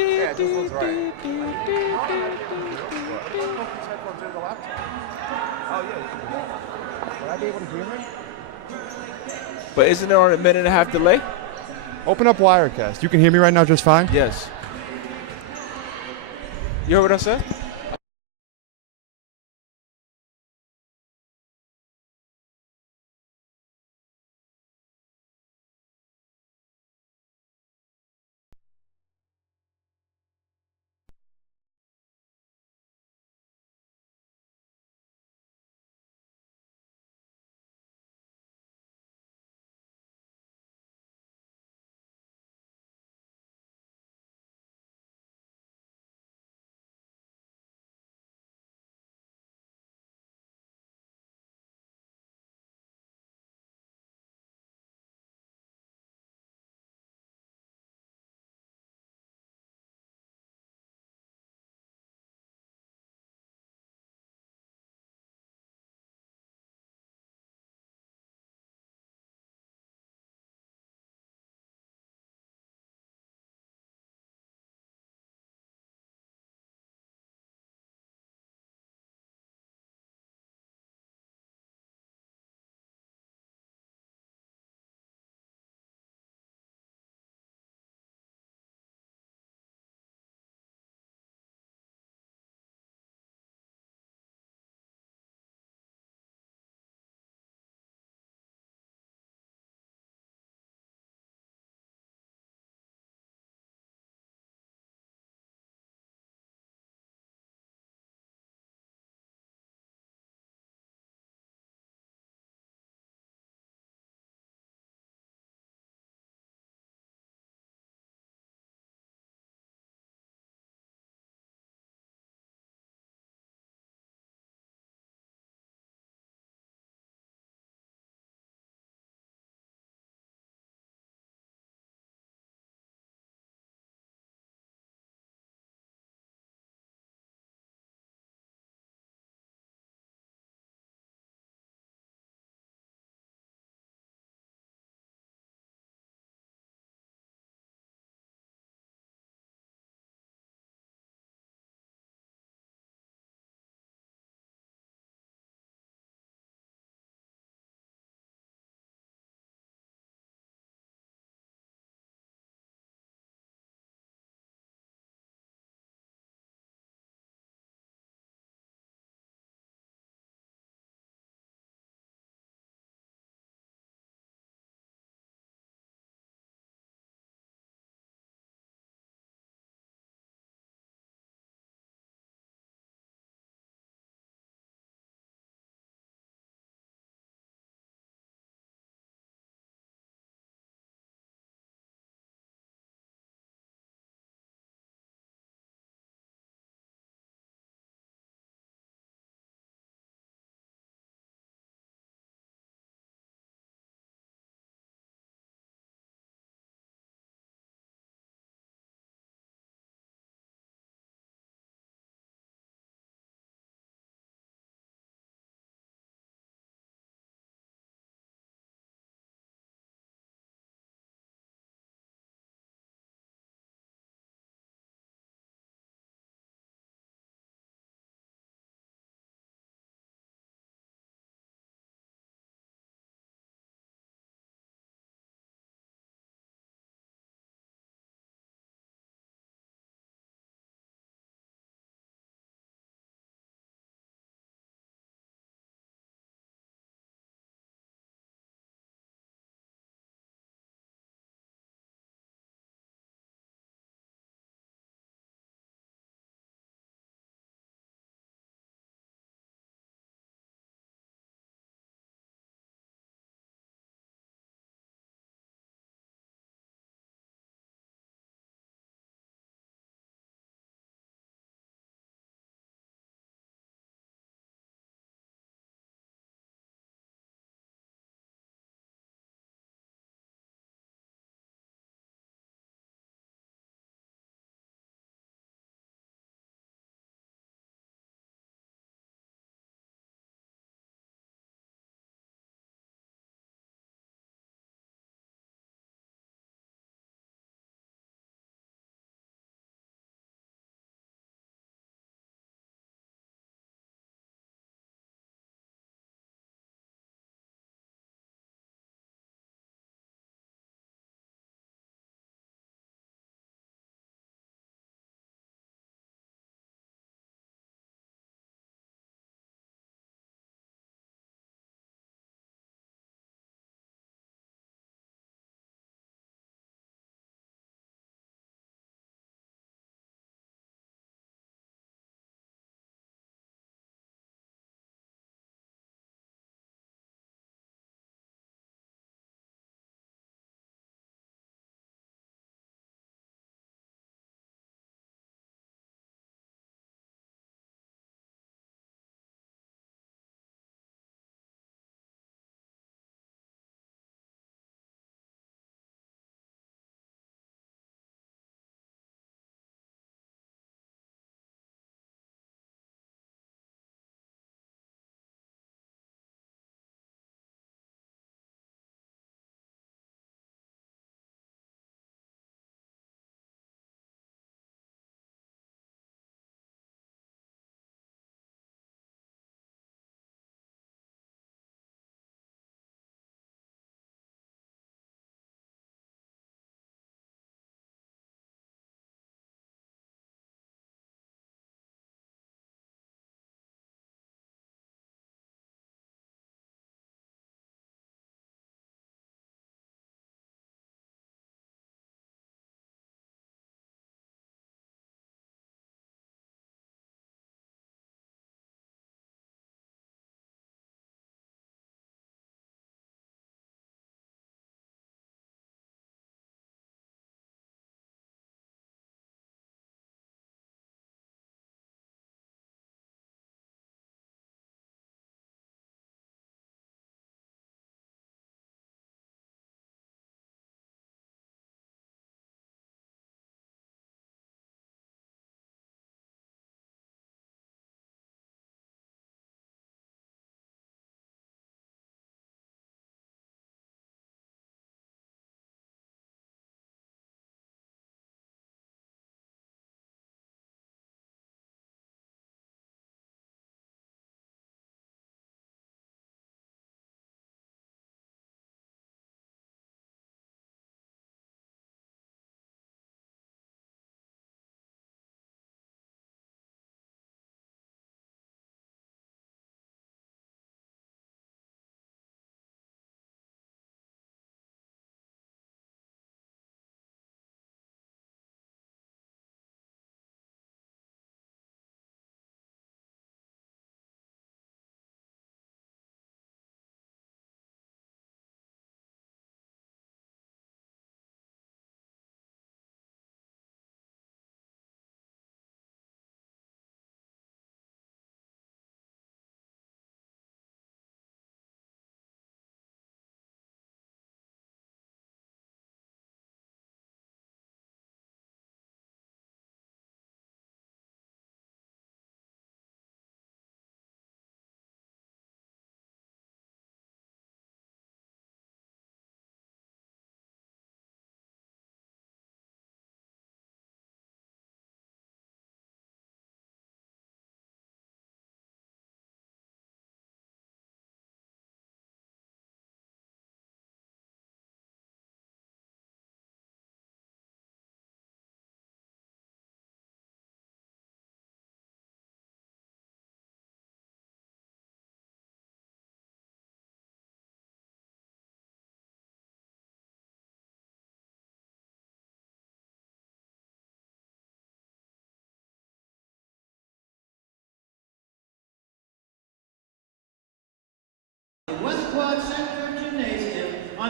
Yeah, it just looks right. Headphones in the laptop. Oh yeah. Would I be able to hear him? But isn't there on a minute and a half delay? Open up Wirecast. You can hear me right now just fine? Yes. You heard what I said?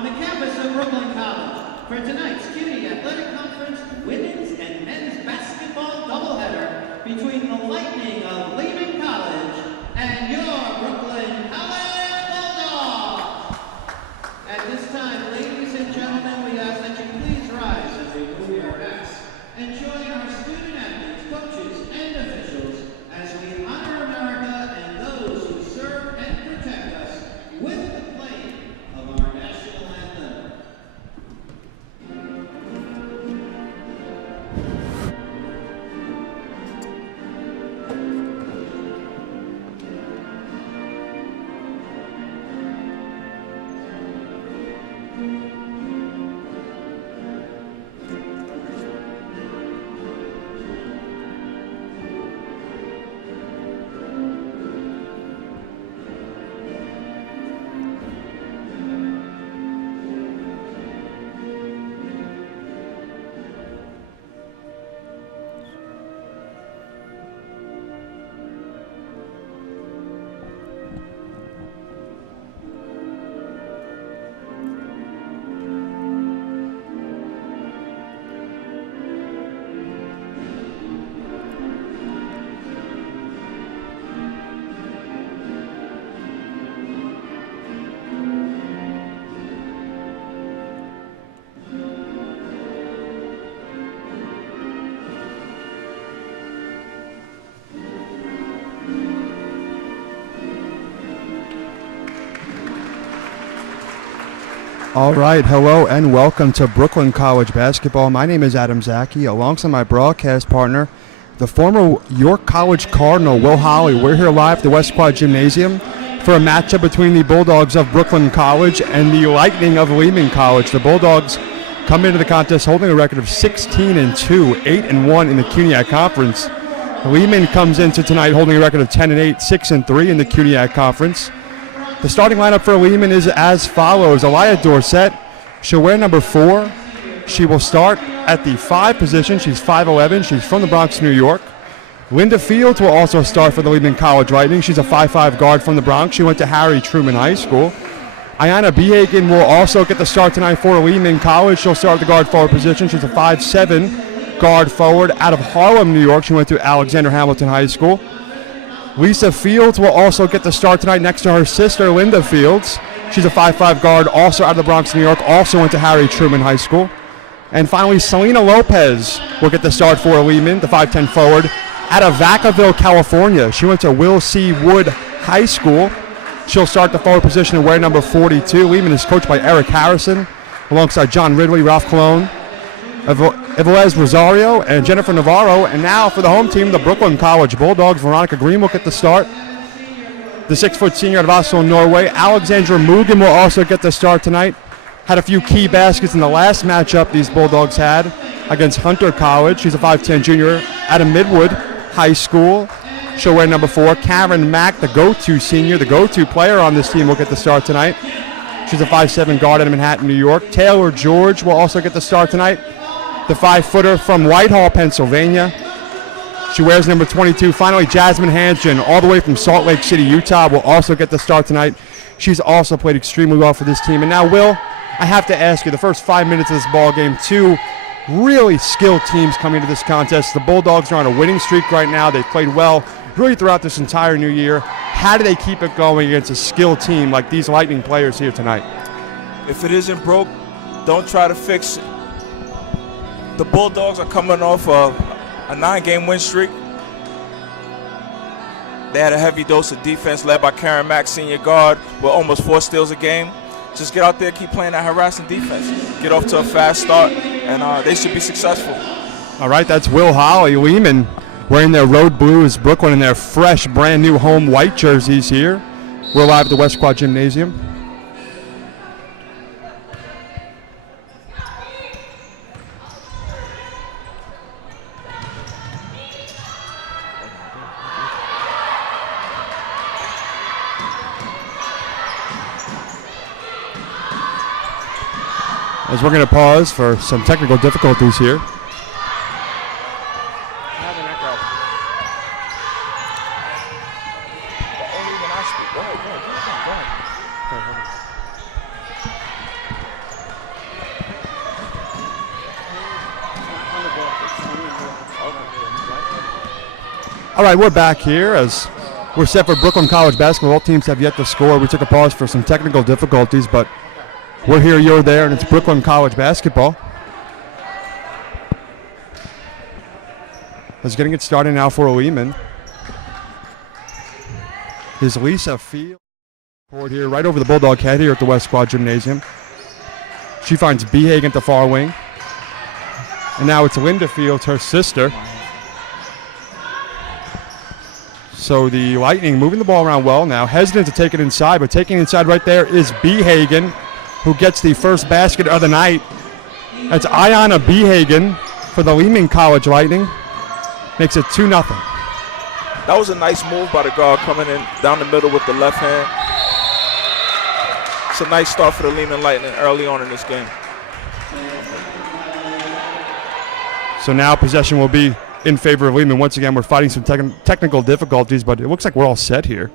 on the campus of Brooklyn College for tonight's CUNY Athletic Conference Women's and Men's Basketball doubleheader between the Lightning of Lehman College and your Brooklyn College Bulldogs. At this time, ladies and gentlemen, we ask that you please rise as we move your backs and join our student athletes, coaches, and officials as we honor America and those who serve and protect us with the playing of our national anthem. All right, hello and welcome to Brooklyn College basketball. My name is Adam Zaki, alongside my broadcast partner, the former York College Cardinal, Will Holly. We're here live at the West Quad Gymnasium for a matchup between the Bulldogs of Brooklyn College and the Lightning of Lehman College. The Bulldogs come into the contest holding a record of 16-2, 8-1 in the CUNYAC Conference. Lehman comes into tonight holding a record of 10-8, 6-3 in the CUNYAC Conference. The starting lineup for Lehman is as follows. Aliyah Dorsett, she'll wear number 4. She will start at the 5 position. She's 5'11". She's from the Bronx, New York. Linda Fields will also start for the Lehman College Lightning. She's a 5'5" guard from the Bronx. She went to Harry Truman High School. Ayanna Behagen will also get the start tonight for Lehman College. She'll start at the guard forward position. She's a 5'7" guard forward out of Harlem, New York. She went to Alexander Hamilton High School. Lisa Fields will also get the start tonight next to her sister, Linda Fields. She's a 5'5" guard, also out of the Bronx, New York, also went to Harry Truman High School. And finally, Selena Lopez will get the start for Lehman, the 5'10" forward, out of Vacaville, California. She went to Will C. Wood High School. She'll start the forward position and wear number 42. Lehman is coached by Eric Harrison, alongside John Ridley, Ralph Colon, Evelez Rosario, and Jennifer Navarro. And now for the home team, the Brooklyn College Bulldogs. Veronica Green will get the start. The 6' senior out of Oslo, Norway. Alexandra Mugen will also get the start tonight. Had a few key baskets in the last matchup these Bulldogs had against Hunter College. She's a 5'10" junior out of Midwood High School. She'll wear number 4. Karen Mack, the go-to senior, the go-to player on this team, will get the start tonight. She's a 5'7" guard out of Manhattan, New York. Taylor George will also get the start tonight. The 5-footer from Whitehall, Pennsylvania. She wears number 22. Finally, Jasmine Hansen, all the way from Salt Lake City, Utah, will also get the start tonight. She's also played extremely well for this team. And now, Will, I have to ask you, the first 5 minutes of this ball game, 2 really skilled teams coming to this contest. The Bulldogs are on a winning streak right now. They've played well really throughout this entire new year. How do they keep it going against a skilled team like these Lightning players here tonight? If it isn't broke, don't try to fix it. The Bulldogs are coming off a 9-game win streak. They had a heavy dose of defense led by Karen Mack, senior guard, with almost 4 steals a game. Just get out there, keep playing that harassing defense. Get off to a fast start, and they should be successful. All right, that's Will Holly. Lehman wearing their road blues, Brooklyn in their fresh, brand new home white jerseys here. We're live at the West Quad Gymnasium. As we're going to pause for some technical difficulties here. All right, we're back here as we're set for Brooklyn College basketball. All teams have yet to score. We took a pause for some technical difficulties, but we're here, you're there, and it's Brooklyn College basketball. Is getting it started now for Lehman. Is Lisa Field forward here, right over the Bulldog head here at the West Quad Gymnasium. She finds Behagen at the far wing. And now it's Linda Fields, her sister. So the Lightning moving the ball around well now. Hesitant to take it inside, but taking it inside right there is Behagen, who gets the first basket of the night. That's Ayanna Behagen for the Lehman College Lightning. Makes it 2-0. That was a nice move by the guard coming in down the middle with the left hand. It's a nice start for the Lehman Lightning early on in this game. So now possession will be in favor of Lehman. Once again, we're fighting some technical difficulties, but it looks like we're all set here.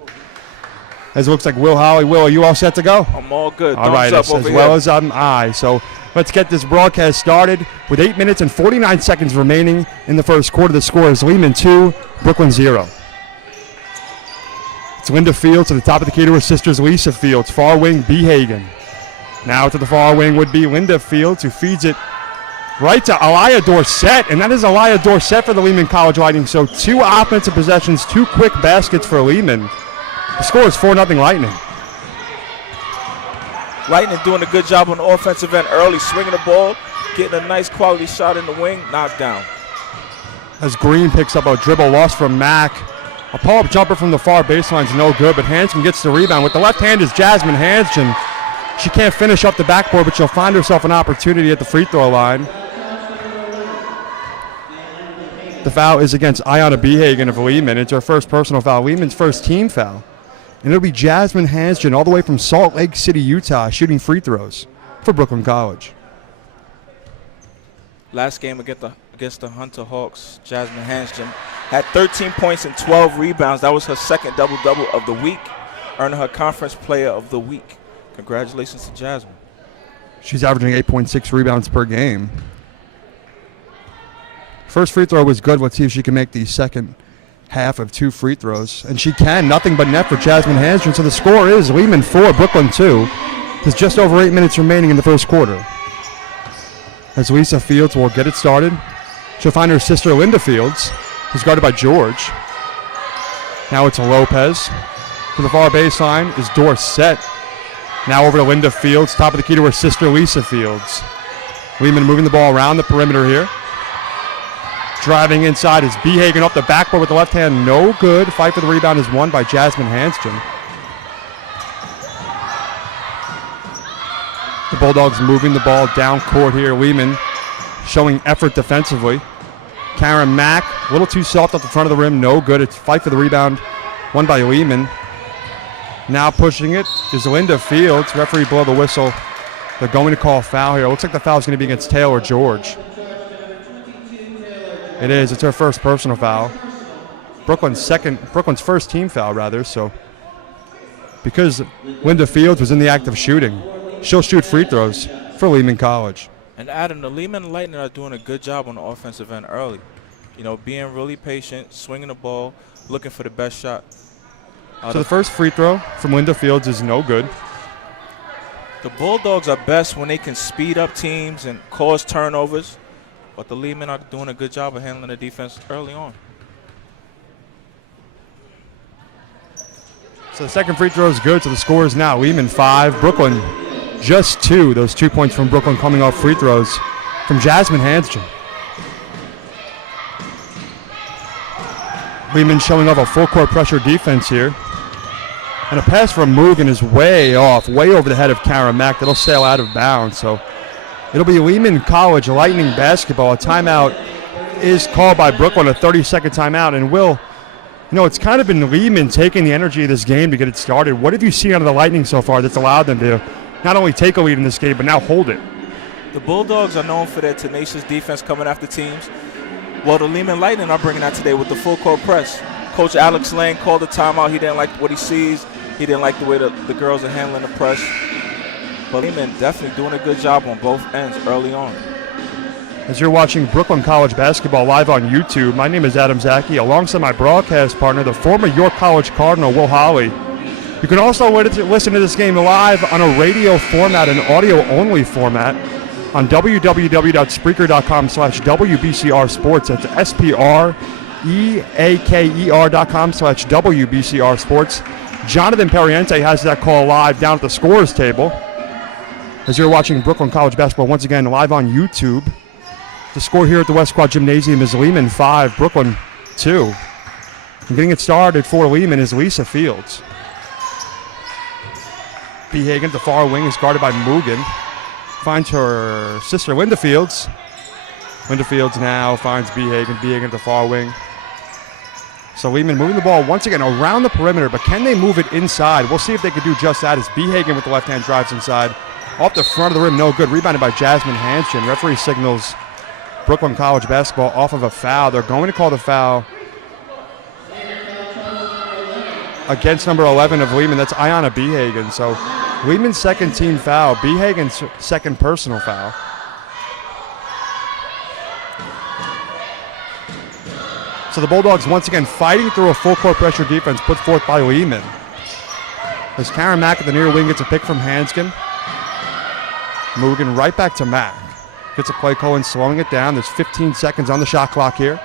As it looks like Will Holly. Will, are you all set to go? I'm all good. All right, Thumbs up as over well here. as I. So let's get this broadcast started with 8 minutes and 49 seconds remaining in the first quarter. The score is Lehman 2, Brooklyn 0. It's Linda Fields to the top of the key to her sisters, Lisa Fields. Far wing, Behagen. Now to the far wing would be Linda Fields, who feeds it right to Aliyah Dorsett, and that is Aliyah Dorsett for the Lehman College Lightning. So 2 offensive possessions, 2 quick baskets for Lehman. The score is 4-0 Lightning. Lightning doing a good job on the offensive end early, swinging the ball, getting a nice quality shot in the wing, knocked down. As Green picks up a dribble loss from Mack. A pull-up jumper from the far baseline is no good, but Hanscom gets the rebound. With the left hand is Jasmine Hanscom. She can't finish up the backboard, but she'll find herself an opportunity at the free throw line. The foul is against Ayanna Behagen of Lehman. It's her first personal foul, Lehman's first team foul. And it'll be Jasmine Hanscom all the way from Salt Lake City, Utah, shooting free throws for Brooklyn College. Last game against the Hunter Hawks, Jasmine Hanscom had 13 points and 12 rebounds. That was her second double-double of the week, earning her Conference Player of the Week. Congratulations to Jasmine. She's averaging 8.6 rebounds per game. First free throw was good. Let's see if she can make the second half of 2 free throws. And she can. Nothing but net for Jasmine Hanscom. So the score is Lehman 4, Brooklyn 2. There's just over 8 minutes remaining in the first quarter. As Lisa Fields will get it started. She'll find her sister Linda Fields, who's guarded by George. Now it's Lopez. To the far baseline is Dorsett. Now over to Linda Fields, top of the key to her sister Lisa Fields. Lehman moving the ball around the perimeter here. Driving inside is Behagen off the backboard with the left hand, no good. Fight for the rebound is won by Jasmine Hanscom. The Bulldogs moving the ball down court here. Lehman showing effort defensively. Karen Mack, a little too soft off the front of the rim, no good. It's fight for the rebound, won by Lehman. Now pushing it is Linda Fields. Referee blow the whistle. They're going to call a foul here. Looks like the foul is going to be against Taylor George. It is. It's her first personal foul. Brooklyn's first team foul, rather. So because Linda Fields was in the act of shooting, she'll shoot free throws for Lehman College. And Adam, the Lehman Lightning are doing a good job on the offensive end early. You know, being really patient, swinging the ball, looking for the best shot. So the first free throw from Linda Fields is no good. The Bulldogs are best when they can speed up teams and cause turnovers, but the Lehman are doing a good job of handling the defense early on. So the second free throw is good, so the score is now Lehman 5, Brooklyn just 2. Those 2 points from Brooklyn coming off free throws from Jasmine Hanscom. Lehman showing off a full court pressure defense here. And a pass from Mugen is way off, way over the head of Karen Mack. That'll sail out of bounds. So it'll be Lehman College Lightning basketball. A timeout is called by Brooklyn, a 30-second timeout. And Will, you know, it's kind of been Lehman taking the energy of this game to get it started. What have you seen out of the Lightning so far that's allowed them to not only take a lead in this game, but now hold it? The Bulldogs are known for their tenacious defense coming after teams. Well, the Lehman Lightning are bringing that today with the full court press. Coach Alex Lane called the timeout. He didn't like what he sees. He didn't like the way the girls are handling the press. But Lehman definitely doing a good job on both ends early on. As you're watching Brooklyn College basketball live on YouTube, my name is Adam Zaki, alongside my broadcast partner, the former York College Cardinal, Will Holly. You can also listen to this game live on a radio format, an audio-only format, on www.spreaker.com/WBCR Sports. That's SPREAKER.com/WBCR Sports. Jonathan Perriente has that call live down at the scores table. As you're watching Brooklyn College basketball once again live on YouTube, the score here at the West Quad Gymnasium is Lehman 5, Brooklyn 2. And getting it started for Lehman is Lisa Fields. B. Hagan, the far wing, is guarded by Mugen. Finds her sister, Linda Fields. Linda Fields now finds B. Hagan. B. Hagan at the far wing. So Lehman moving the ball once again around the perimeter, but can they move it inside? We'll see if they can do just that as B. Hagan with the left hand drives inside. Off the front of the rim, no good. Rebounded by Jasmine Hanshin. Referee signals Brooklyn College basketball off of a foul. They're going to call the foul against number 11 of Lehman. That's Ayanna B. Hagan. So Lehman's second team foul. B. Hagan's second personal foul. So the Bulldogs once again fighting through a full court pressure defense put forth by Lehman. As Karen Mack at the near wing gets a pick from Hanskin. Mugen right back to Mack. Gets a play call and slowing it down. There's 15 seconds on the shot clock here.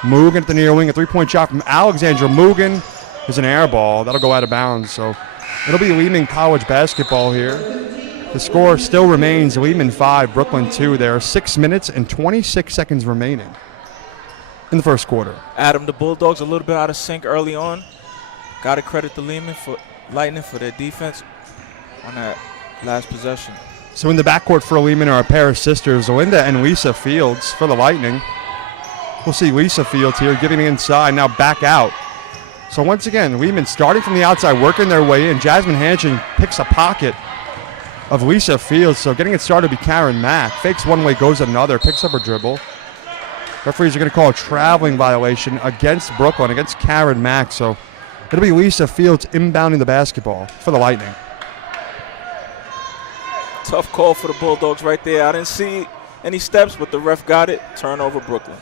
Mugen at the near wing, a three-point shot from Alexandra Mugen is an air ball. That'll go out of bounds. So it'll be Lehman College basketball here. The score still remains Lehman 5, Brooklyn 2. There are 6 minutes and 26 seconds remaining in the first quarter. Adam, the Bulldogs a little bit out of sync early on. Got to credit the Lightning for their defense on that last possession. So in the backcourt for Lehman are a pair of sisters, Linda and Lisa Fields for the Lightning. We'll see Lisa Fields here giving inside, now back out. So once again, Lehman starting from the outside, working their way in. Jasmine Hanshin picks a pocket of Lisa Fields, so getting it started will be Karen Mack. Fakes one way, goes another, picks up her dribble. Referees are going to call a traveling violation against Brooklyn, against Karen Mack. So it'll be Lisa Fields inbounding the basketball for the Lightning. Tough call for the Bulldogs right there. I didn't see any steps, but the ref got it. Turnover, Brooklyn.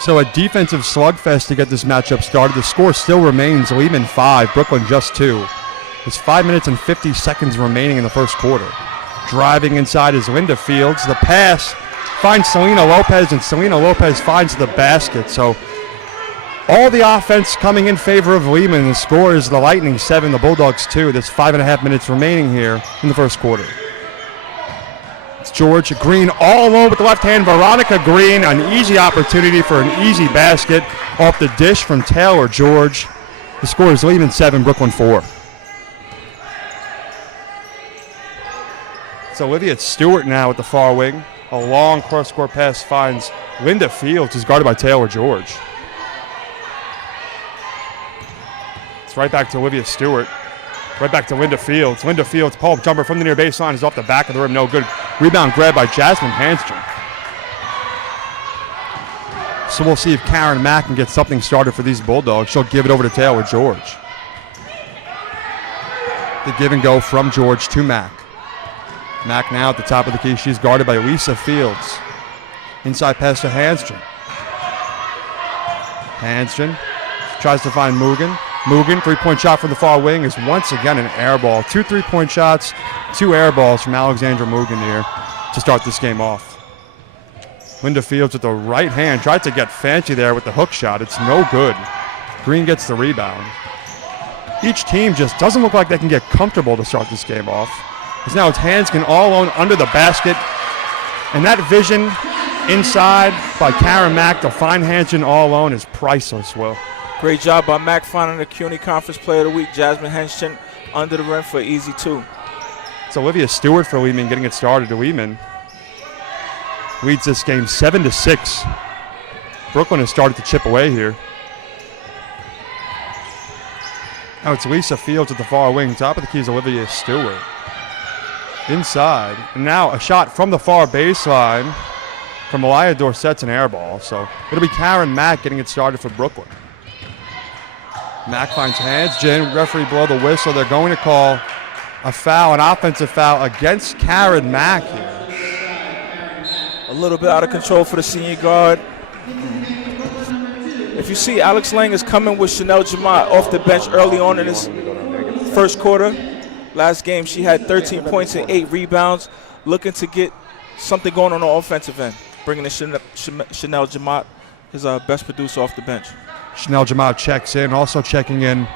So a defensive slugfest to get this matchup started. The score still remains Lehman 5, Brooklyn just 2. There's 5 minutes and 50 seconds remaining in the first quarter. Driving inside is Linda Fields. The pass finds Selena Lopez, and Selena Lopez finds the basket. So all the offense coming in favor of Lehman. The score is the Lightning 7, the Bulldogs 2. There's 5.5 minutes remaining here in the first quarter. It's George Green all alone with the left hand. Veronica Green, an easy opportunity for an easy basket off the dish from Taylor George. The score is Lehman 7, Brooklyn 4. It's Olivia Stewart now at the far wing. A long cross-court pass finds Linda Fields, who's guarded by Taylor George. It's right back to Olivia Stewart. Right back to Linda Fields. Linda Fields, pull-up jumper from the near baseline is off the back of the rim. No good. Rebound grab by Jasmine Hanskin. So we'll see if Karen Mack can get something started for these Bulldogs. She'll give it over to Taylor George. The give and go from George to Mack. Mack now at the top of the key. She's guarded by Lisa Fields. Inside pass to Hanskin. Hanskin tries to find Mugen. Mugen, three-point shot from the far wing is once again an air ball. 2 3-point shots, 2 air balls from Alexandra Mugen here to start this game off. Linda Fields with the right hand tried to get fancy there with the hook shot. It's no good. Green gets the rebound. Each team just doesn't look like they can get comfortable to start this game off. Because now it's Hanskin all alone under the basket. And that vision inside by Karen Mack to find Hanskin all alone is priceless, Will. Great job by Mack finding the CUNY Conference Player of the Week. Jasmine Hanshin under the rim for easy 2. It's Olivia Stewart for Lehman getting it started. Lehman leads this game 7-6. Brooklyn has started to chip away here. Now it's Lisa Fields at the far wing. Top of the key is Olivia Stewart. Inside. And now a shot from the far baseline from Malaya Dorsett's an air ball. So it'll be Karen Mack getting it started for Brooklyn. Mack finds Hanskin. Referee blow the whistle. They're going to call a foul, an offensive foul against Karen Mack here. A little bit out of control for the senior guard. If you see, Alex Lang is coming with Chanel Jamat off the bench early on in this first quarter. Last game, she had 13 points and 8 rebounds, looking to get something going on the offensive end, bringing in Chanel Jamat, his best producer off the bench. Chanel Jamat checks in. Also checking in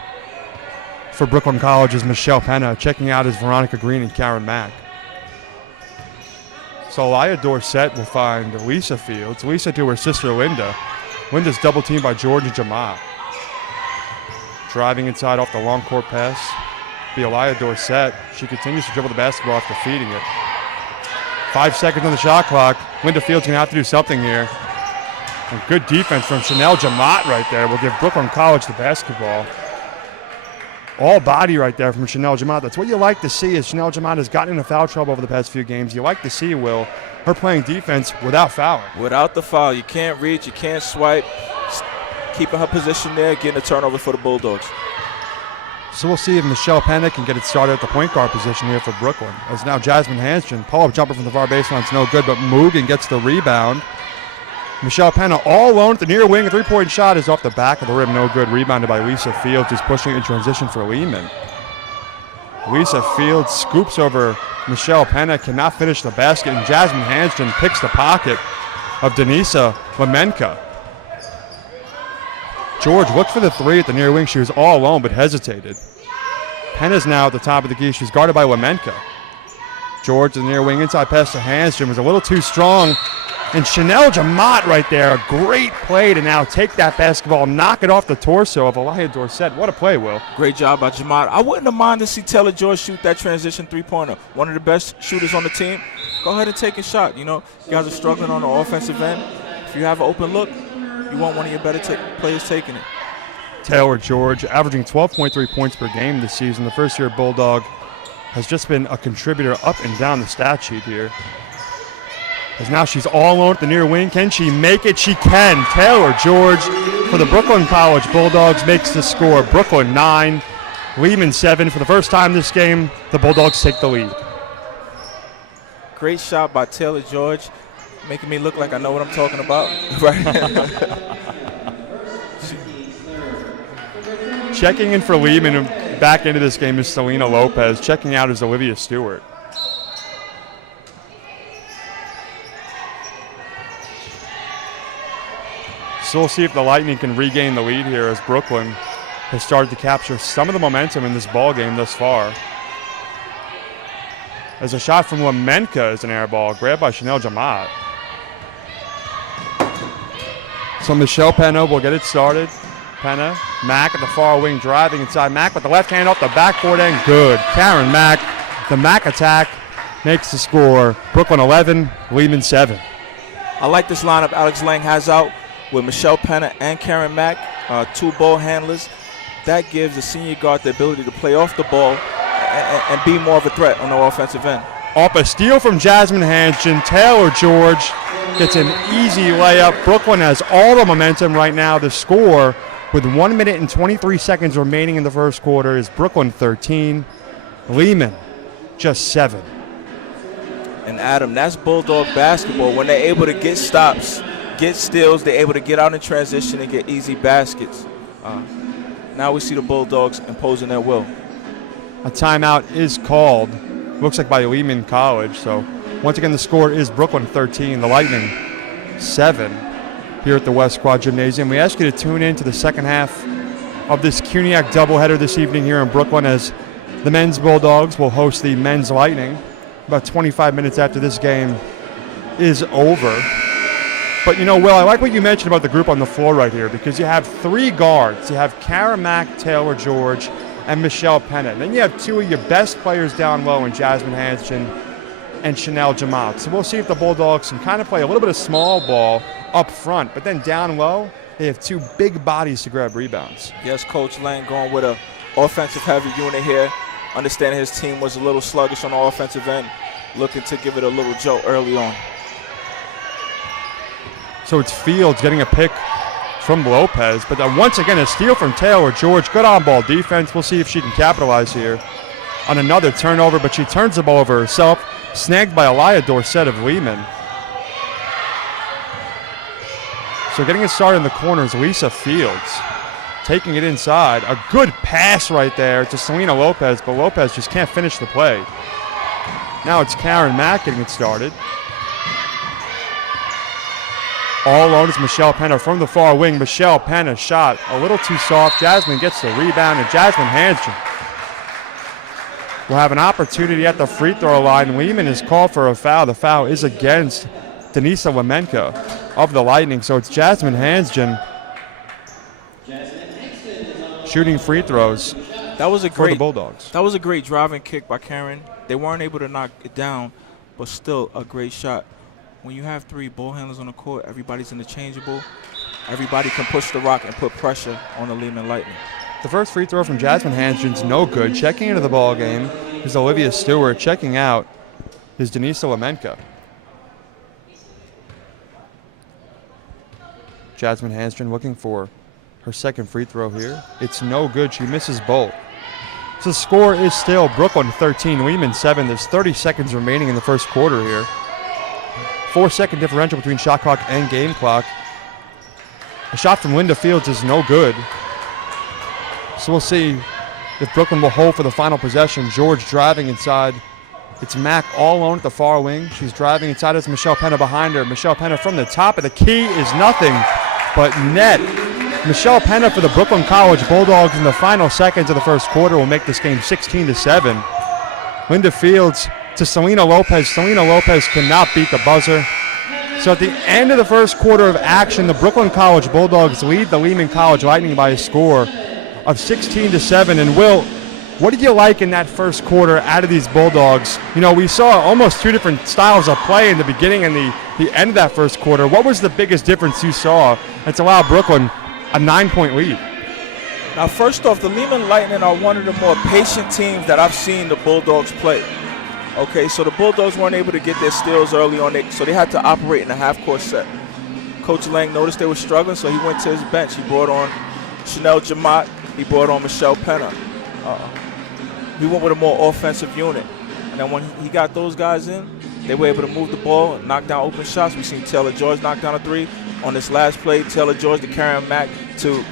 for Brooklyn College is Michelle Penna. Checking out is Veronica Green and Karen Mack. So Elia Dorsett will find Lisa Fields. Lisa to her sister Linda. Linda's double teamed by Georgia Jamat. Driving inside off the long court pass. Be Elia Dorsett. She continues to dribble the basketball after feeding it. 5 seconds on the shot clock. Linda Fields going to have to do something here. And good defense from Chanel Jamat right there will give Brooklyn College the basketball. All body right there from Chanel Jamat. That's what you like to see, as Chanel Jamat has gotten into foul trouble over the past few games. You like to see, Will, her playing defense without fouling. Without the foul. You can't reach, you can't swipe. Keeping her position there, getting a turnover for the Bulldogs. So we'll see if Michelle Penna can get it started at the point guard position here for Brooklyn. As now Jasmine Hanstrom, pull-up jumper from the far baseline is no good, but Mugen gets the rebound. Michelle Penna all alone at the near wing. A three-point shot is off the back of the rim. No good. Rebounded by Lisa Fields, who's pushing in transition for Lehman. Lisa Fields scoops over Michelle Penna, cannot finish the basket, and Jasmine Hanstrom picks the pocket of Denisa Lemenka. George looked for the three at the near wing. She was all alone but hesitated. Penna's now at the top of the key. She's guarded by Lemenka. George, the near wing, inside pass to Hanstrom, was a little too strong. And Chanel Jamat right there, a great play to now take that basketball, knock it off the torso of Elia Dorsett. What a play, Will. Great job by Jamat. I wouldn't have minded to see Taylor George shoot that transition three-pointer. One of the best shooters on the team. Go ahead and take a shot. You know, you guys are struggling on the offensive end. If you have an open look, you want one of your better players taking it. Taylor George averaging 12.3 points per game this season. The first-year Bulldog has just been a contributor up and down the stat sheet here. As now she's all alone at the near wing. Can she make it? She can. Taylor George for the Brooklyn College Bulldogs makes the score. Brooklyn 9, Lehman 7. For the first time this game, the Bulldogs take the lead. Great shot by Taylor George, making me look like I know what I'm talking about. Right. Checking in for Lehman and back into this game is Selena Lopez. Checking out is Olivia Stewart. So we'll see if the Lightning can regain the lead here, as Brooklyn has started to capture some of the momentum in this ball game thus far. As a shot from Lemenka is an air ball, grabbed by Chanel Jamat. So Michelle Penna will get it started. Penna, Mack at the far wing, driving inside. Mack with the left hand off the backboard and good. Karen Mack, the Mack attack makes the score. Brooklyn 11, Lehman 7. I like this lineup Alex Lang has out with Michelle Penna and Karen Mack, two ball handlers. That gives the senior guard the ability to play off the ball and be more of a threat on the offensive end. Off a steal from Jasmine Hanstrom, Taylor George gets an easy layup. Brooklyn has all the momentum right now. The score, with 1 minute and 23 seconds remaining in the first quarter, is Brooklyn 13, Lehman just 7. And Adam, that's Bulldog basketball. When they're able to get stops, get steals, they're able to get out in transition and get easy baskets. Now we see the Bulldogs imposing their will. A timeout is called, looks like by Lehman College. So once again, the score is Brooklyn 13, the Lightning 7 here at the West Quad Gymnasium. We ask you to tune in to the second half of this CUNYAC doubleheader this evening here in Brooklyn, as the men's Bulldogs will host the men's Lightning about 25 minutes after this game is over. But, you know, Will, I like what you mentioned about the group on the floor right here, because you have three guards. You have Karen Mack, Taylor George, and Michelle Penna. And then you have two of your best players down low in Jasmine Hanstrom and Chanel Jamat. So we'll see if the Bulldogs can kind of play a little bit of small ball up front, but then down low, they have two big bodies to grab rebounds. Yes, Coach Lang going with an offensive-heavy unit here. Understanding his team was a little sluggish on the offensive end, looking to give it a little jolt early on. So it's Fields getting a pick from Lopez, but then once again a steal from Taylor George. Good on-ball defense. We'll see if she can capitalize here on another turnover, but she turns the ball over herself, snagged by Elia Dorsett of Lehman. So getting it started in the corner is Lisa Fields. Taking it inside. A good pass right there to Selena Lopez, but Lopez just can't finish the play. Now it's Karen Mack getting it started. All alone is Michelle Penna from the far wing. Michelle Penna shot a little too soft. Jasmine gets the rebound, and Jasmine Hanstrom will have an opportunity at the free throw line. Lehman is called for a foul. The foul is against Denisa Lemenka of the Lightning. So it's Jasmine Hanstrom shooting free throws for the Bulldogs. That was a great driving kick by Karen. They weren't able to knock it down, but still a great shot. When you have 3 ball handlers on the court, everybody's interchangeable. Everybody can push the rock and put pressure on the Lehman Lightning. The first free throw from Jasmine Hanstrom's no good. Checking into the ball game is Olivia Stewart. Checking out is Denisa Lemenka. Jasmine Hanstrom looking for her second free throw here. It's no good. She misses both. So the score is still Brooklyn 13, Lehman 7. There's 30 seconds remaining in the first quarter here. 4-second differential between shot clock and game clock. A shot from Linda Fields is no good. So we'll see if Brooklyn will hold for the final possession. George driving inside. It's Mack all alone at the far wing. She's driving inside. It's Michelle Penna behind her. Michelle Penna from the top of the key is nothing but net. Michelle Penna for the Brooklyn College Bulldogs in the final seconds of the first quarter will make this game 16-7. Linda Fields to Selena Lopez. Selena Lopez cannot beat the buzzer. So at the end of the first quarter of action, the Brooklyn College Bulldogs lead the Lehman College Lightning by a score of 16-7. And Will, what did you like in that first quarter out of these Bulldogs? You know, we saw almost 2 different styles of play in the beginning and the end of that first quarter. What was the biggest difference you saw that's allowed Brooklyn a 9-point lead? Now, first off, the Lehman Lightning are one of the more patient teams that I've seen the Bulldogs play. Okay, so the Bulldogs weren't able to get their steals early on, so they had to operate in a half-court set. Coach Lang noticed they were struggling, so he went to his bench. He brought on Chanel Jamat. He brought on Michelle Penna. He went with a more offensive unit. And then when he got those guys in, they were able to move the ball and knock down open shots. We've seen Taylor George knock down a 3. On this last play, Taylor George to Karen Mack to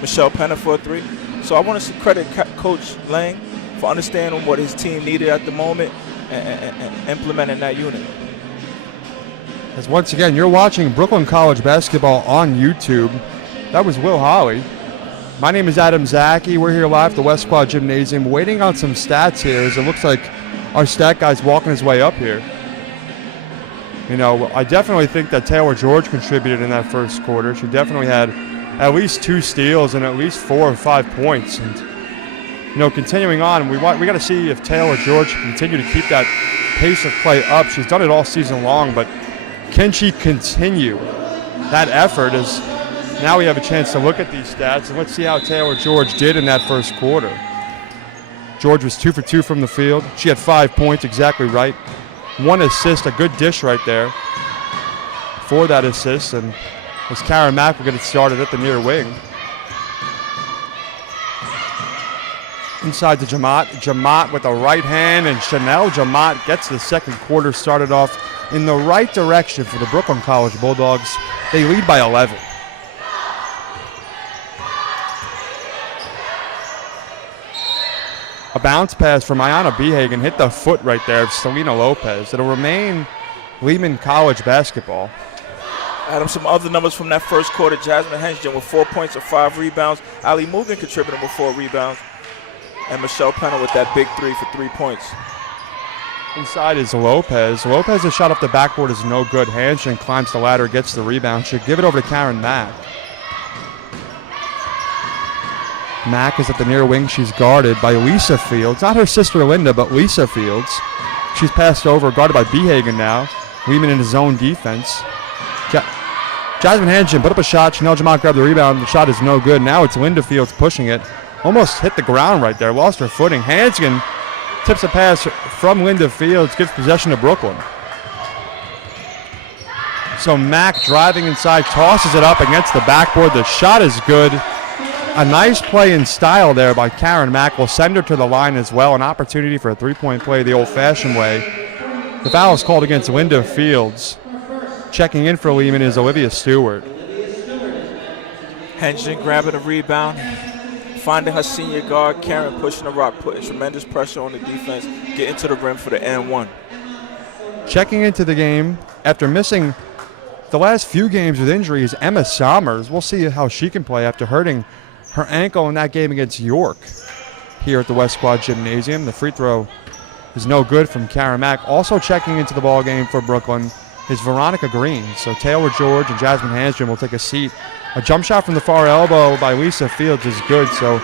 Michelle Penna for a 3. So I want to credit Coach Lang for understanding what his team needed at the moment and implementing that unit. As once again, you're watching Brooklyn College basketball on YouTube. That was Will Holly. My name is Adam Zaki. We're here live at the West Quad Gymnasium waiting on some stats here as it looks like our stat guy's walking his way up here. You know, I definitely think that Taylor George contributed in that first quarter. She definitely had at least 2 steals and at least 4 or 5 points. And, you know, continuing on, we got to see if Taylor George can continue to keep that pace of play up. She's done it all season long, but can she continue that effort? As now we have a chance to look at these stats, and let's see how Taylor George did in that first quarter. George was 2 for 2 from the field. She had 5 points, exactly right. 1 assist, a good dish right there for that assist. And as Karen Mack will get it started at the near wing. Inside to Jamat. Jamat with the right hand, and Chanel Jamat gets the second quarter started off in the right direction for the Brooklyn College Bulldogs. They lead by 11. A bounce pass from Ayanna Behagen hit the foot right there of Selena Lopez. It'll remain Lehman College basketball. Adam, some other numbers from that first quarter. Jasmine Henschen with 4 points and 5 rebounds. Ali Mugen contributing with 4 rebounds. And Michelle Penna with that big 3 for 3 points. Inside is Lopez. Lopez's shot off the backboard is no good. Hanschen climbs the ladder, gets the rebound. Should give it over to Karen Mack. Mack is at the near wing. She's guarded by Lisa Fields. Not her sister Linda, but Lisa Fields. She's passed over, guarded by Behagen now. Lehman in his zone defense. Jasmine Hanschen put up a shot. Chanel Jamat grabbed the rebound. The shot is no good. Now it's Linda Fields pushing it. Almost hit the ground right there. Lost her footing. Hanskin tips a pass from Linda Fields. Gives possession to Brooklyn. So Mack driving inside. Tosses it up against the backboard. The shot is good. A nice play in style there by Karen Mack. Will send her to the line as well. An opportunity for a 3-point play the old-fashioned way. The foul is called against Linda Fields. Checking in for Lehman is Olivia Stewart. Henson grabbing a rebound, finding her senior guard, Karen pushing the rock, putting tremendous pressure on the defense, getting to the rim for the N1. Checking into the game after missing the last few games with injuries, Emma Sommers. We'll see how she can play after hurting her ankle in that game against York here at the West Quad Gymnasium. The free throw is no good from Karen Mack. Also checking into the ball game for Brooklyn is Veronica Green. So Taylor George and Jasmine Hanstrom will take a seat. A jump shot from the far elbow by Lisa Fields is good. So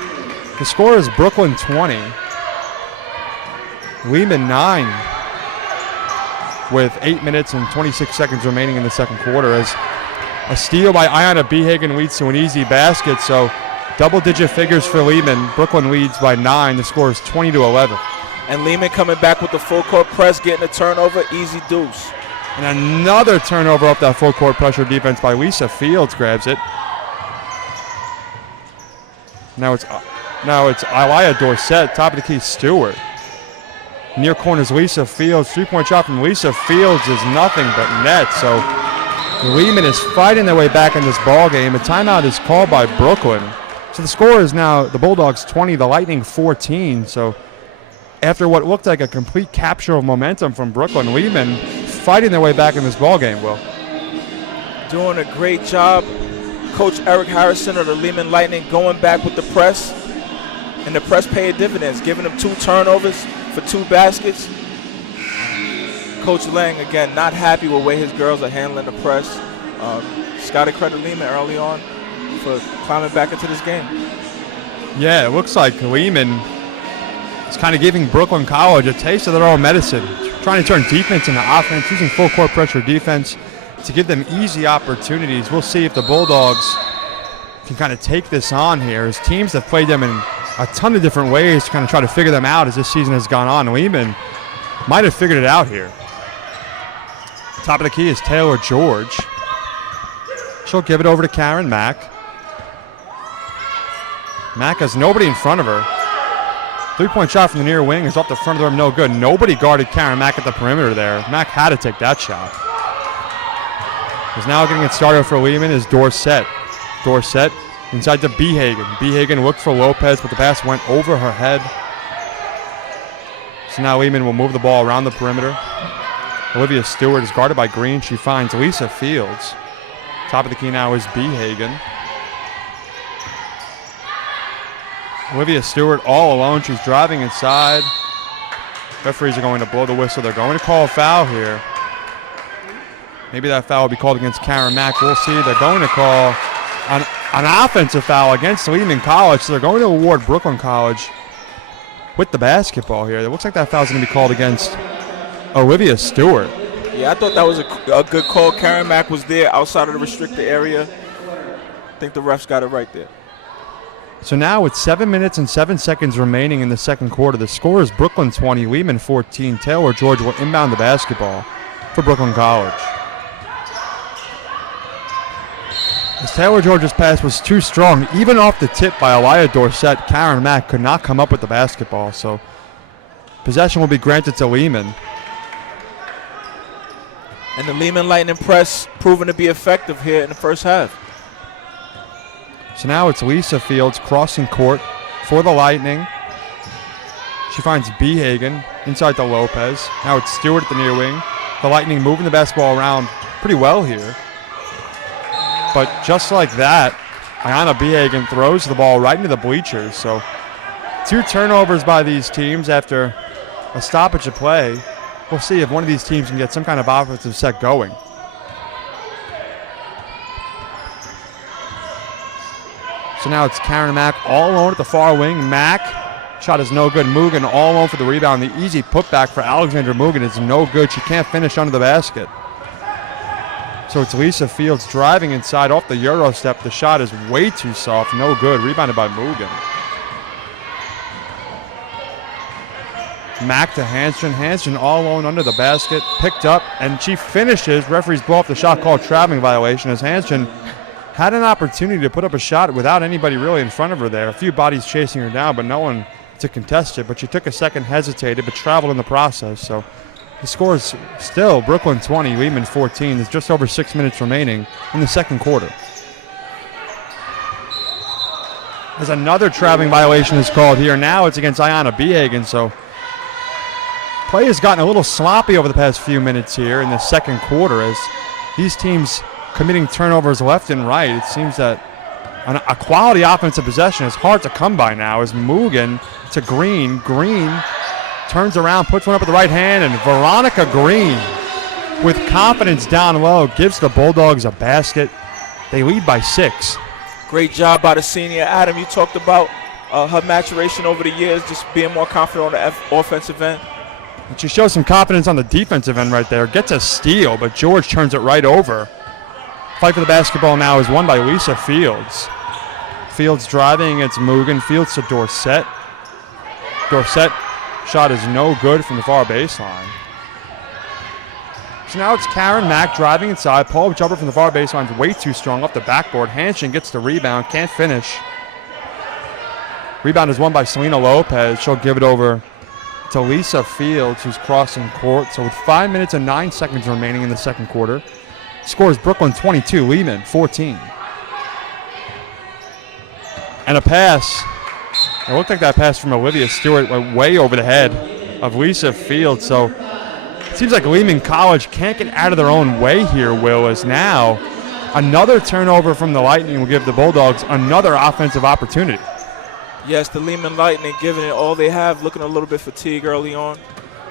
the score is Brooklyn 20, Lehman 9, with 8 minutes and 26 seconds remaining in the second quarter, as a steal by Ayanna Behagen leads to an easy basket. So double-digit figures for Lehman. Brooklyn leads by 9. The score is 20-11. And Lehman coming back with the full-court press, getting a turnover, easy deuce. And another turnover up that full-court pressure defense by Lisa Fields. Grabs it. Now it's Ilaya Dorsett, top of the key Stewart. Near corners Lisa Fields. Three-point shot from Lisa Fields is nothing but net. So Lehman is fighting their way back in this ball game. A timeout is called by Brooklyn. So the score is now the Bulldogs 20, the Lightning 14. So after what looked like a complete capture of momentum from Brooklyn, Lehman fighting their way back in this ball game, Will. Doing a great job. Coach Eric Harrison of the Lehman Lightning going back with the press. And the press paid dividends, giving them 2 turnovers for 2 baskets. Coach Lang, again, not happy with the way his girls are handling the press. Just got to credit Lehman early on for climbing back into this game. Yeah, it looks like Lehman is kind of giving Brooklyn College a taste of their own medicine, trying to turn defense into offense, using full court pressure defense to give them easy opportunities. We'll see if the Bulldogs can kind of take this on here, as teams have played them in a ton of different ways to kind of try to figure them out as this season has gone on. Lehman might have figured it out here. Top of the key is Taylor George. She'll give it over to Karen Mack. Mack has nobody in front of her. Three-point shot from the near wing is off the front of the rim, no good. Nobody guarded Karen Mack at the perimeter there. Mack had to take that shot. Is now getting it started for Lehman is Dorsett. Dorsett inside to Behagen. Behagen looked for Lopez, but the pass went over her head. So now Lehman will move the ball around the perimeter. Olivia Stewart is guarded by Green. She finds Lisa Fields. Top of the key now is Behagen. Olivia Stewart all alone. She's driving inside. Referees are going to blow the whistle. They're going to call a foul here. Maybe that foul will be called against Karen Mack. We'll see. They're going to call an offensive foul against Lehman College. So they're going to award Brooklyn College with the basketball here. It looks like that foul is going to be called against Olivia Stewart. Yeah, I thought that was a good call. Karen Mack was there outside of the restricted area. I think the refs got it right there. So now with 7 minutes and 7 seconds remaining in the second quarter, the score is Brooklyn 20, Lehman 14. Taylor George will inbound the basketball for Brooklyn College. As Taylor George's pass was too strong, even off the tip by Elia Dorsett, Karen Mack could not come up with the basketball. So possession will be granted to Lehman. And the Lehman Lightning press proven to be effective here in the first half. So now it's Lisa Fields crossing court for the Lightning. She finds Behagen inside to Lopez. Now it's Stewart at the near wing. The Lightning moving the basketball around pretty well here. But just like that, Ayanna Behagen throws the ball right into the bleachers. So 2 turnovers by these teams after a stoppage of play. We'll see if one of these teams can get some kind of offensive set going. So now it's Karen Mack all alone at the far wing. Mack, shot is no good. Mugen all alone for the rebound. The easy putback for Alexandra Mugen is no good. She can't finish under the basket. So it's Lisa Fields driving inside off the Euro step. The shot is way too soft. No good. Rebounded by Mugen. Mack to Hanstrom. Hanstrom all alone under the basket. Picked up, and she finishes. Referees blow off the shot called traveling violation as Hanstrom had an opportunity to put up a shot without anybody really in front of her there. A few bodies chasing her down, but no one to contest it. But she took a second, hesitated, but traveled in the process. So the score is still Brooklyn 20, Lehman 14. There's just over 6 minutes remaining in the second quarter. There's another traveling violation is called here. Now it's against Ayanna Behagen, so play has gotten a little sloppy over the past few minutes here in the second quarter as these teams committing turnovers left and right. It seems that a quality offensive possession is hard to come by now as Mugen to Green. Green turns around, puts one up with the right hand, and Veronica Green with confidence down low gives the Bulldogs a basket. They lead by 6. Great job by the senior. Adam, you talked about her maturation over the years, just being more confident on the offensive end. And she shows some confidence on the defensive end right there. Gets a steal, but George turns it right over. Fight for the basketball now is won by Lisa Fields. Fields driving against Mugen. Fields to Dorsett. Dorsett shot is no good from the far baseline. So now it's Karen Mack driving inside. Pull-up jumper from the far baseline is way too strong off the backboard. Hanshin gets the rebound, can't finish. Rebound is won by Selena Lopez. She'll give it over to Lisa Fields, who's crossing court. So with 5 minutes and 9 seconds remaining in the second quarter, scores Brooklyn 22, Lehman 14. And a pass. It looked like that pass from Olivia Stewart went way over the head of Lisa Fields. So it seems like Lehman College can't get out of their own way here, Will, as now another turnover from the Lightning will give the Bulldogs another offensive opportunity. Yes, the Lehman Lightning giving it all they have, looking a little bit fatigued early on.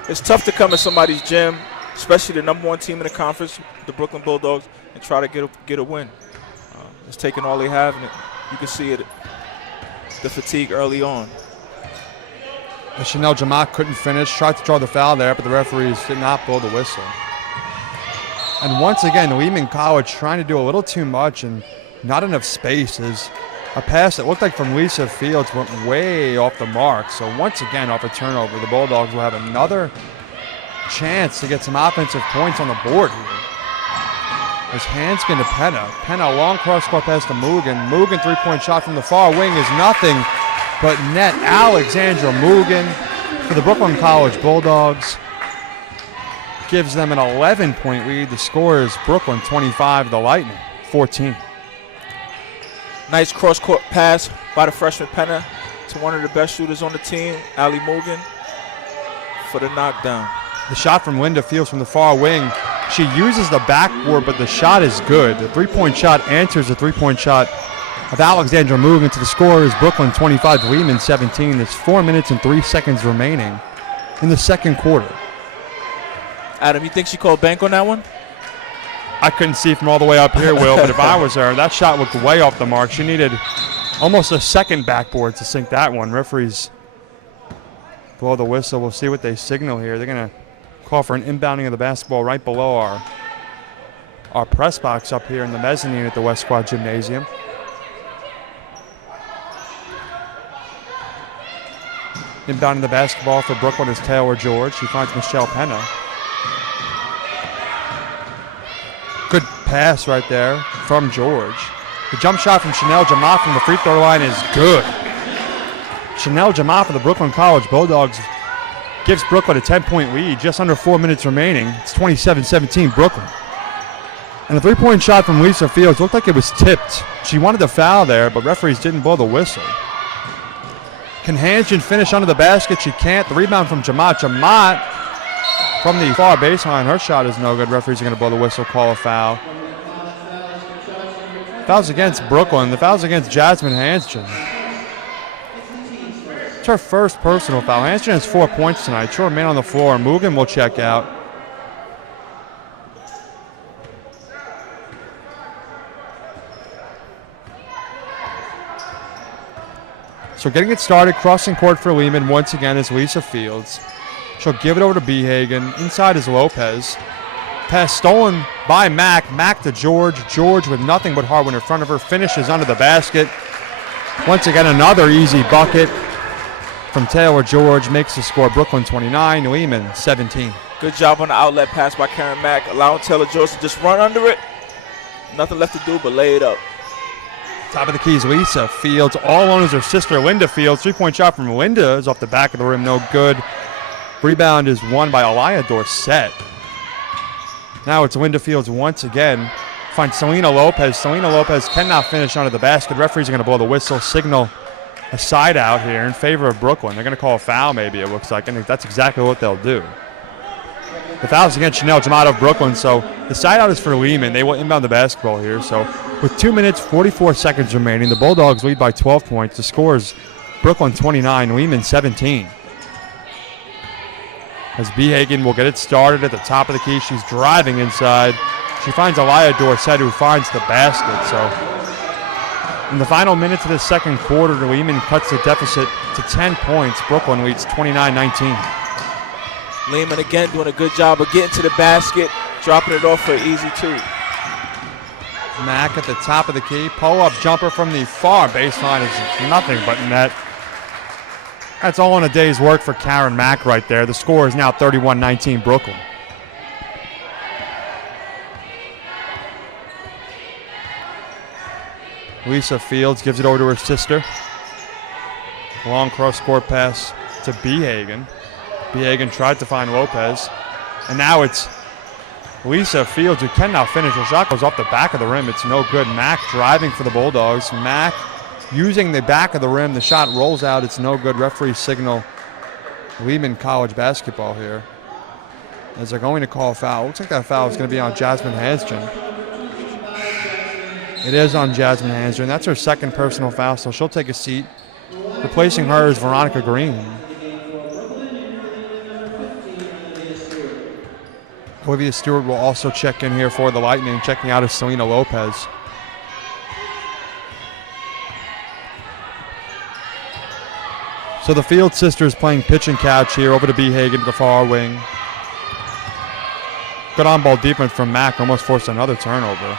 It's tough to come in somebody's gym, especially the number 1 team in the conference, the Brooklyn Bulldogs, and try to get a win. It's taking all they have, and you can see it, the fatigue early on. Chanel Jamak couldn't finish, tried to draw the foul there, but the referees did not blow the whistle. And once again, Lehman College trying to do a little too much and not enough space as a pass that looked like from Lisa Fields went way off the mark. So once again, off a turnover, the Bulldogs will have another chance to get some offensive points on the board here. As Hanskin to Penna. Penna, long cross-court pass to Mugen. Mugen, three-point shot from the far wing is nothing but net. Alexandra Mugen for the Brooklyn College Bulldogs gives them an 11-point lead. The score is Brooklyn 25, the Lightning 14. Nice cross-court pass by the freshman Penna to one of the best shooters on the team, Ali Mugen, for the knockdown. The shot from Linda Fields from the far wing. She uses the backboard, but the shot is good. The three-point shot answers the three-point shot of Alexandra Mugen. To the score is Brooklyn 25, Lehman 17. There's 4 minutes and 3 seconds remaining in the second quarter. Adam, you think she called bank on that one? I couldn't see from all the way up here, Will, but if I was her, that shot looked way off the mark. She needed almost a second backboard to sink that one. Referees blow the whistle. We'll see what they signal here. They're going to call for an inbounding of the basketball right below our press box up here in the mezzanine at the West Quad Gymnasium. Inbounding the basketball for Brooklyn is Taylor George. She finds Michelle Penna. Good pass right there from George. The jump shot from Chanel Jamat from the free throw line is good. Chanel Jamat for the Brooklyn College Bulldogs gives Brooklyn a 10-point lead, just under 4 minutes remaining. It's 27-17 Brooklyn. And the three-point shot from Lisa Fields looked like it was tipped. She wanted the foul there, but referees didn't blow the whistle. Can Hanshin finish under the basket? She can't. The rebound from Jamat. Jamat from the far baseline. Her shot is no good. Referees are going to blow the whistle, call a foul. Foul's against Brooklyn. The foul's against Jasmine Hanshin. It's her first personal foul. Hanshin has 4 points tonight. Short man on the floor. Mugen will check out. So getting it started, crossing court for Lehman once again is Lisa Fields. She'll give it over to Behagen. Inside is Lopez. Pass stolen by Mack. Mack to George. George with nothing but hard one in front of her. Finishes under the basket. Once again, another easy bucket from Taylor George. Makes the score Brooklyn 29, Lehman 17. Good job on the outlet pass by Karen Mack, allowing Taylor George to just run under it. Nothing left to do but lay it up. Top of the keys, Lisa Fields. All alone is her sister, Linda Fields. Three-point shot from Linda is off the back of the rim. No good. Rebound is won by Aliyah Dorsett. Now it's Linda Fields once again. Finds Selena Lopez. Selena Lopez cannot finish under the basket. Referees are going to blow the whistle. Signal a side out here in favor of Brooklyn. They're going to call a foul maybe, it looks like, and that's exactly what they'll do. The foul's against Chanel Jamat of Brooklyn, so the side out is for Lehman. They will inbound the basketball here. So with 2 minutes, 44 seconds remaining, the Bulldogs lead by 12 points. The score is Brooklyn 29, Lehman 17. As Behagen will get it started at the top of the key. She's driving inside. She finds Aliyah Dorsett, who finds the basket. So in the final minutes of the second quarter, Lehman cuts the deficit to 10 points. Brooklyn leads 29-19. Lehman again doing a good job of getting to the basket, dropping it off for an easy two. Mack at the top of the key. Pull-up jumper from the far baseline is nothing but net. That's all in a day's work for Karen Mack right there. The score is now 31-19 Brooklyn. Lisa Fields gives it over to her sister. Long cross-court pass to Behagen. Behagen tried to find Lopez. And now it's Lisa Fields who cannot finish. Her shot goes off the back of the rim. It's no good. Mack driving for the Bulldogs. Mack using the back of the rim. The shot rolls out. It's no good. Referee signal Lehman College basketball here, as they're going to call a foul. Looks like that foul is going to be on Jasmine Hansgen. It is on Jasmine Hansgen. That's her second personal foul, so she'll take a seat. Replacing her is Veronica Green. Olivia Stewart will also check in here for the Lightning. Checking out is Selena Lopez. So the Field sisters playing pitch and catch here over to Behagen to the far wing. Good on-ball defense from Mack. Almost forced another turnover.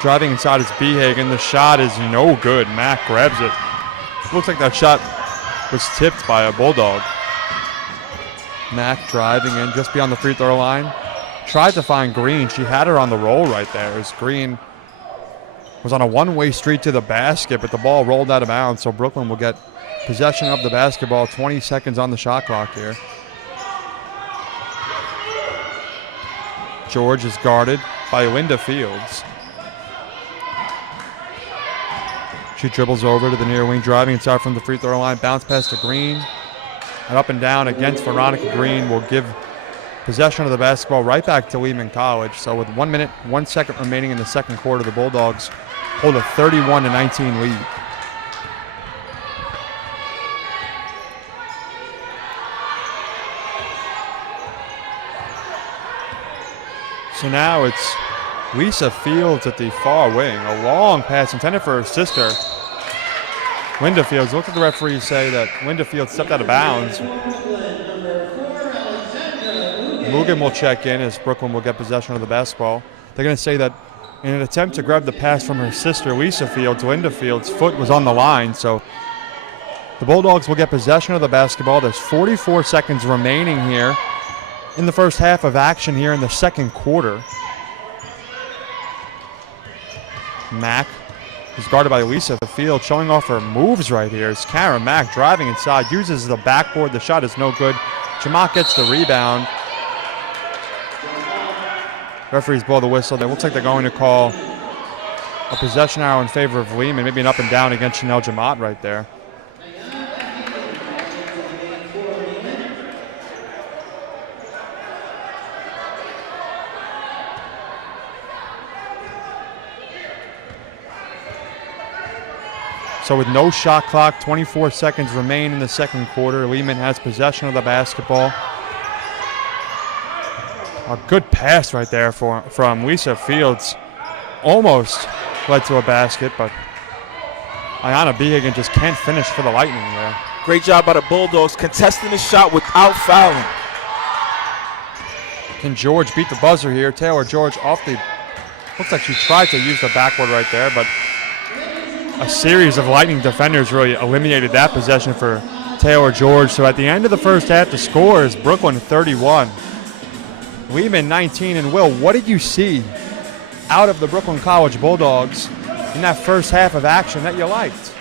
Driving inside is Behagen. The shot is no good. Mack grabs it. Looks like that shot was tipped by a Bulldog. Mack driving in just beyond the free throw line. Tried to find Green. She had her on the roll right there as Green was on a one-way street to the basket, but the ball rolled out of bounds, so Brooklyn will get possession of the basketball. 20 seconds on the shot clock here. George is guarded by Linda Fields. She dribbles over to the near wing, driving inside from the free throw line. Bounce pass to Green. And up and down against Veronica Green will give possession of the basketball right back to Lehman College. So with 1 minute, 1 second remaining in the second quarter, the Bulldogs hold a 31-19 lead. So now it's Lisa Fields at the far wing. A long pass intended for her sister, Linda Fields. Look at the referee say that Linda Fields stepped out of bounds. Mugen will check in as Brooklyn will get possession of the basketball. They're going to say that in an attempt to grab the pass from her sister, Lisa Fields, Linda Fields' foot was on the line. So the Bulldogs will get possession of the basketball. There's 44 seconds remaining here in the first half of action here in the second quarter. Mack is guarded by Lisa Field, showing off her moves right here. It's Karen Mack driving inside, uses the backboard. The shot is no good. Jamat gets the rebound. Referees blow the whistle. It looks like they're going to call a possession arrow in favor of Lehman, maybe an up and down against Chanel Jamat right there. So with no shot clock, 24 seconds remain in the second quarter. Lehman has possession of the basketball. A good pass right there from Lisa Fields. Almost led to a basket, but Ayana Behagen just can't finish for the Lightning there. Great job by the Bulldogs contesting the shot without fouling. Can George beat the buzzer here? Taylor George off the... Looks like she tried to use the backboard right there, but a series of Lightning defenders really eliminated that possession for Taylor George. So at the end of the first half, the score is Brooklyn 31, Lehman 19. And Will, what did you see out of the Brooklyn College Bulldogs in that first half of action that you liked?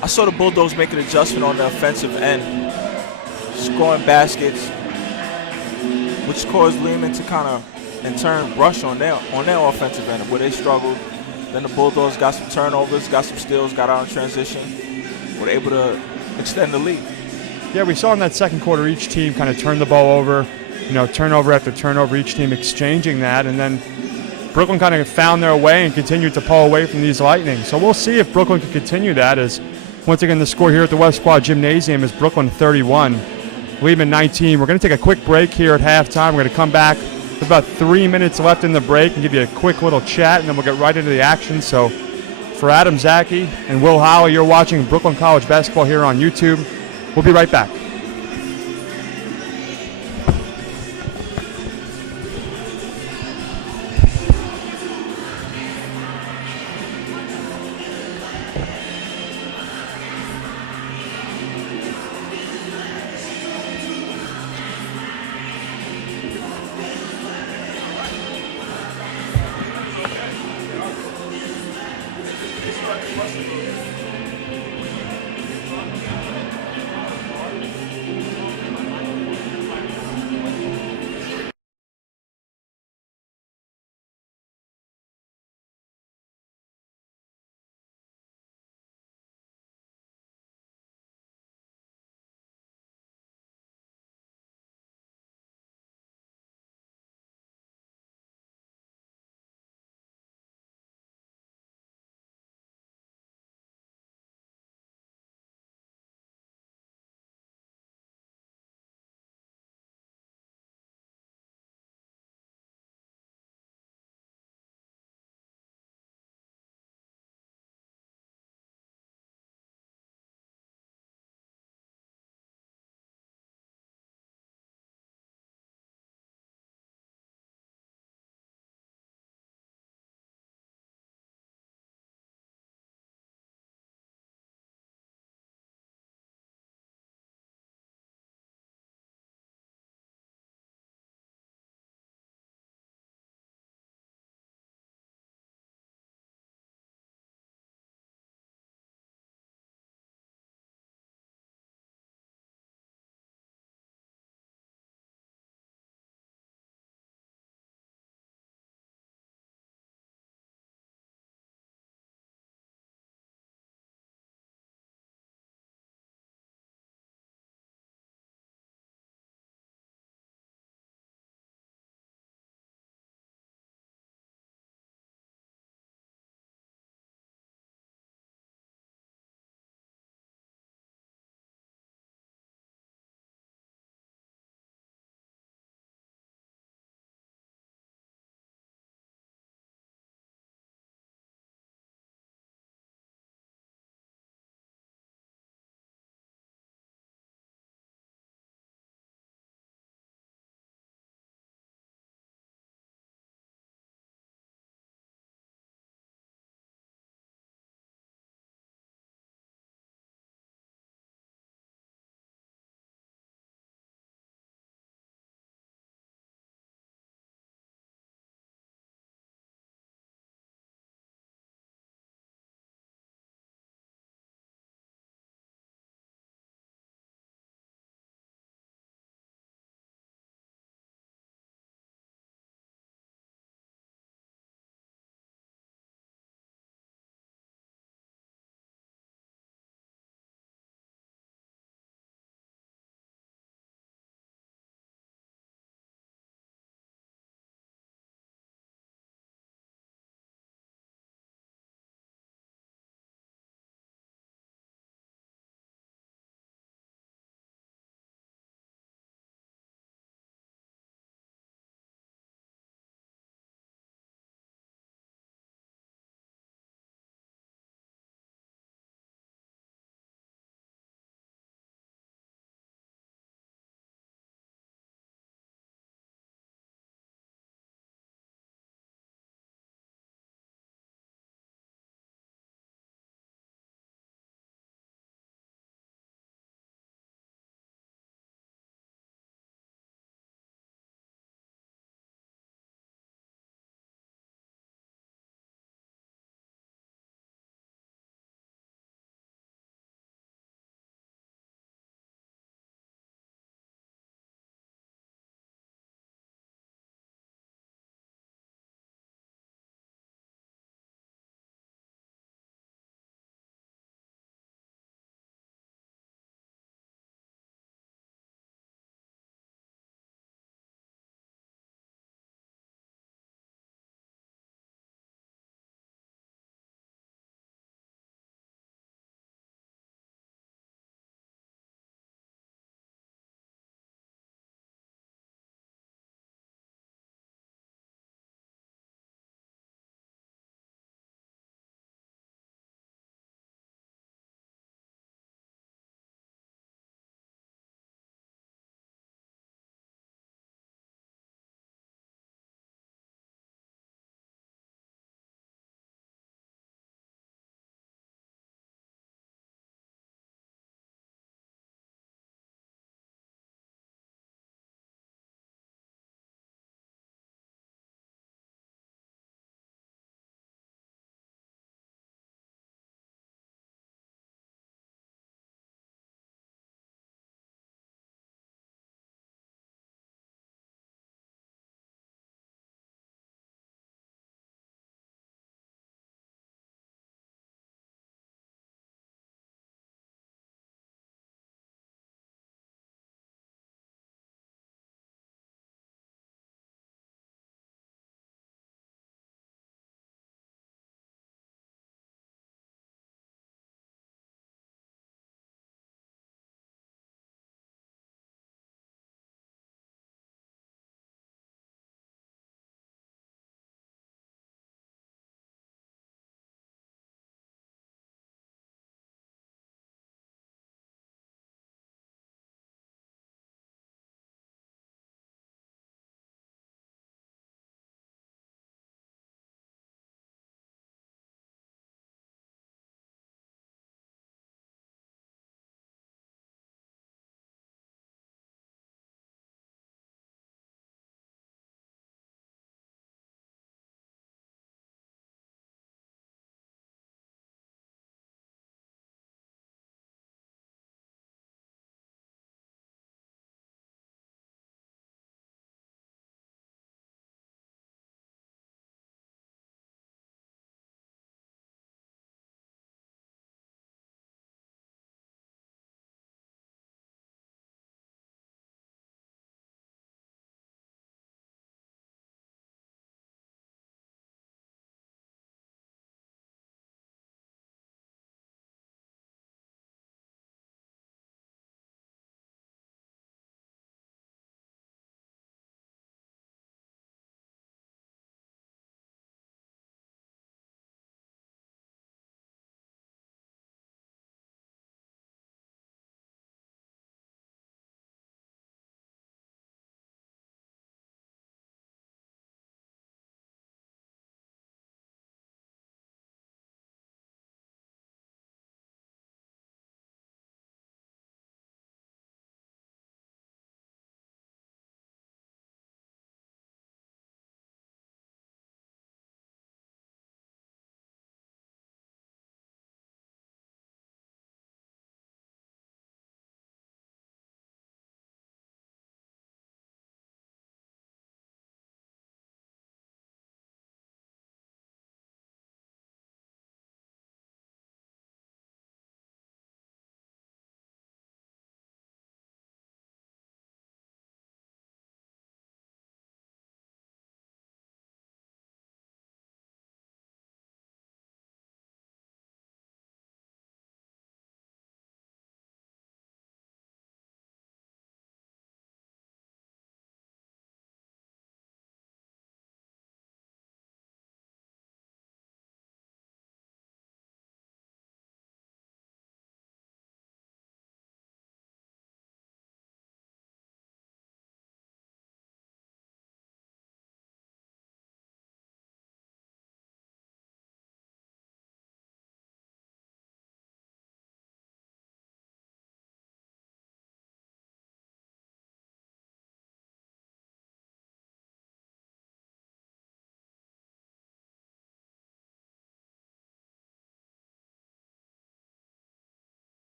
I saw the Bulldogs make an adjustment on the offensive end, scoring baskets, which caused Lehman to kind of, in turn, brush on their offensive end where they struggled. Then the Bulldogs got some turnovers, got some steals, got out in transition. Were able to extend the lead. Yeah, we saw in that second quarter each team kind of turn the ball over, turnover after turnover, each team exchanging that, and then Brooklyn kind of found their way and continued to pull away from these Lightning. So we'll see if Brooklyn can continue that. As once again, the score here at the West Quad Gymnasium is Brooklyn 31, Lehman 19. We're going to take a quick break here at halftime. We're going to come back with about 3 minutes left in the break and give you a quick little chat, and then we'll get right into the action. So for Adam Zaki and Will Holly, you're watching Brooklyn College basketball here on YouTube. We'll be right back.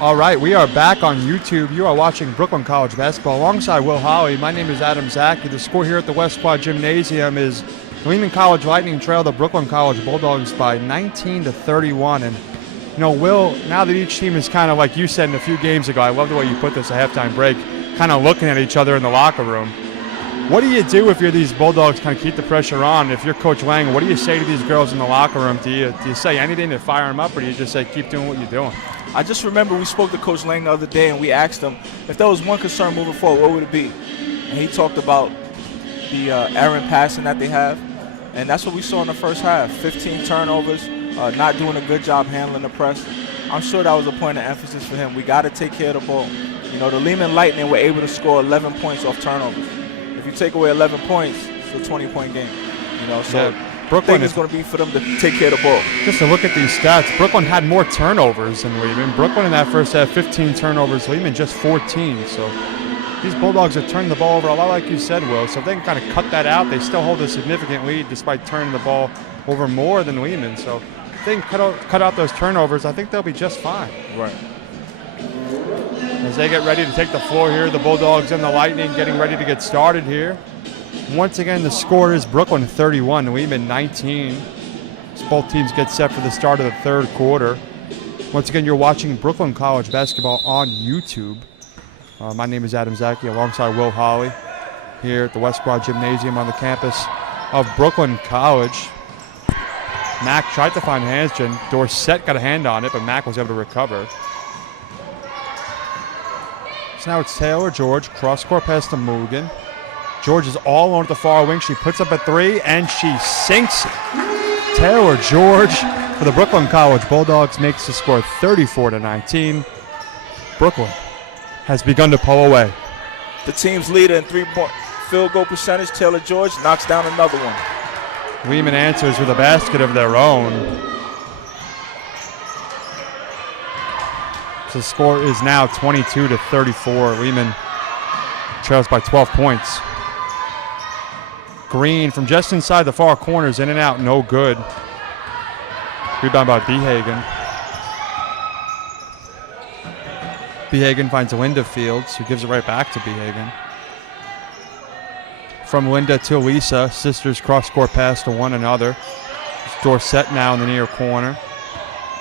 All right, we are back on YouTube. You are watching Brooklyn College basketball alongside Will Holly. My name is Adam Zaki. The score here at the West Quad Gymnasium is Lehman College Lightning trail the Brooklyn College Bulldogs by 19-31. And, Will, now that each team is kind of, like you said a few games ago, I love the way you put this, a halftime break, kind of looking at each other in the locker room. What do you do if you're these Bulldogs, kind of keep the pressure on? If you're Coach Lang, what do you say to these girls in the locker room? Do you say anything to fire them up, or do you just say keep doing what you're doing? I just remember we spoke to Coach Lang the other day, and we asked him if there was one concern moving forward, what would it be? And he talked about the errant passing that they have, and that's what we saw in the first half. 15 turnovers, not doing a good job handling the press. I'm sure that was a point of emphasis for him. We got to take care of the ball. The Lehman Lightning were able to score 11 points off turnovers. If you take away 11 points, it's a 20-point game. Brooklyn is going to be for them to take care of the ball. Just to look at these stats, Brooklyn had more turnovers than Lehman. Brooklyn in that first half, 15 turnovers. Lehman just 14. So these Bulldogs are turning the ball over a lot, like you said, Will. So if they can kind of cut that out, they still hold a significant lead despite turning the ball over more than Lehman. So if they can cut out those turnovers, I think they'll be just fine. Right. As they get ready to take the floor here, the Bulldogs and the Lightning getting ready to get started here. Once again, the score is Brooklyn 31, Lehman 19. As both teams get set for the start of the third quarter. Once again, you're watching Brooklyn College basketball on YouTube. My name is Adam Zaki alongside Will Holly here at the West Quad Gymnasium on the campus of Brooklyn College. Mack tried to find Hansgen. Dorsett got a hand on it, but Mack was able to recover. So now it's Taylor George, cross-court pass to Mugen. George is all alone at the far wing. She puts up a three, and she sinks it. Taylor George for the Brooklyn College Bulldogs makes the score 34-19. Brooklyn has begun to pull away. The team's leader in three-point field goal percentage, Taylor George, knocks down another one. Lehman answers with a basket of their own. So the score is now 22-34. Lehman trails by 12 points. Green from just inside the far corners, in and out, no good. Rebound by Behagen. Behagen finds Linda Fields, who gives it right back to Behagen. From Linda to Lisa, sisters cross-court pass to one another. It's Dorsett now in the near corner.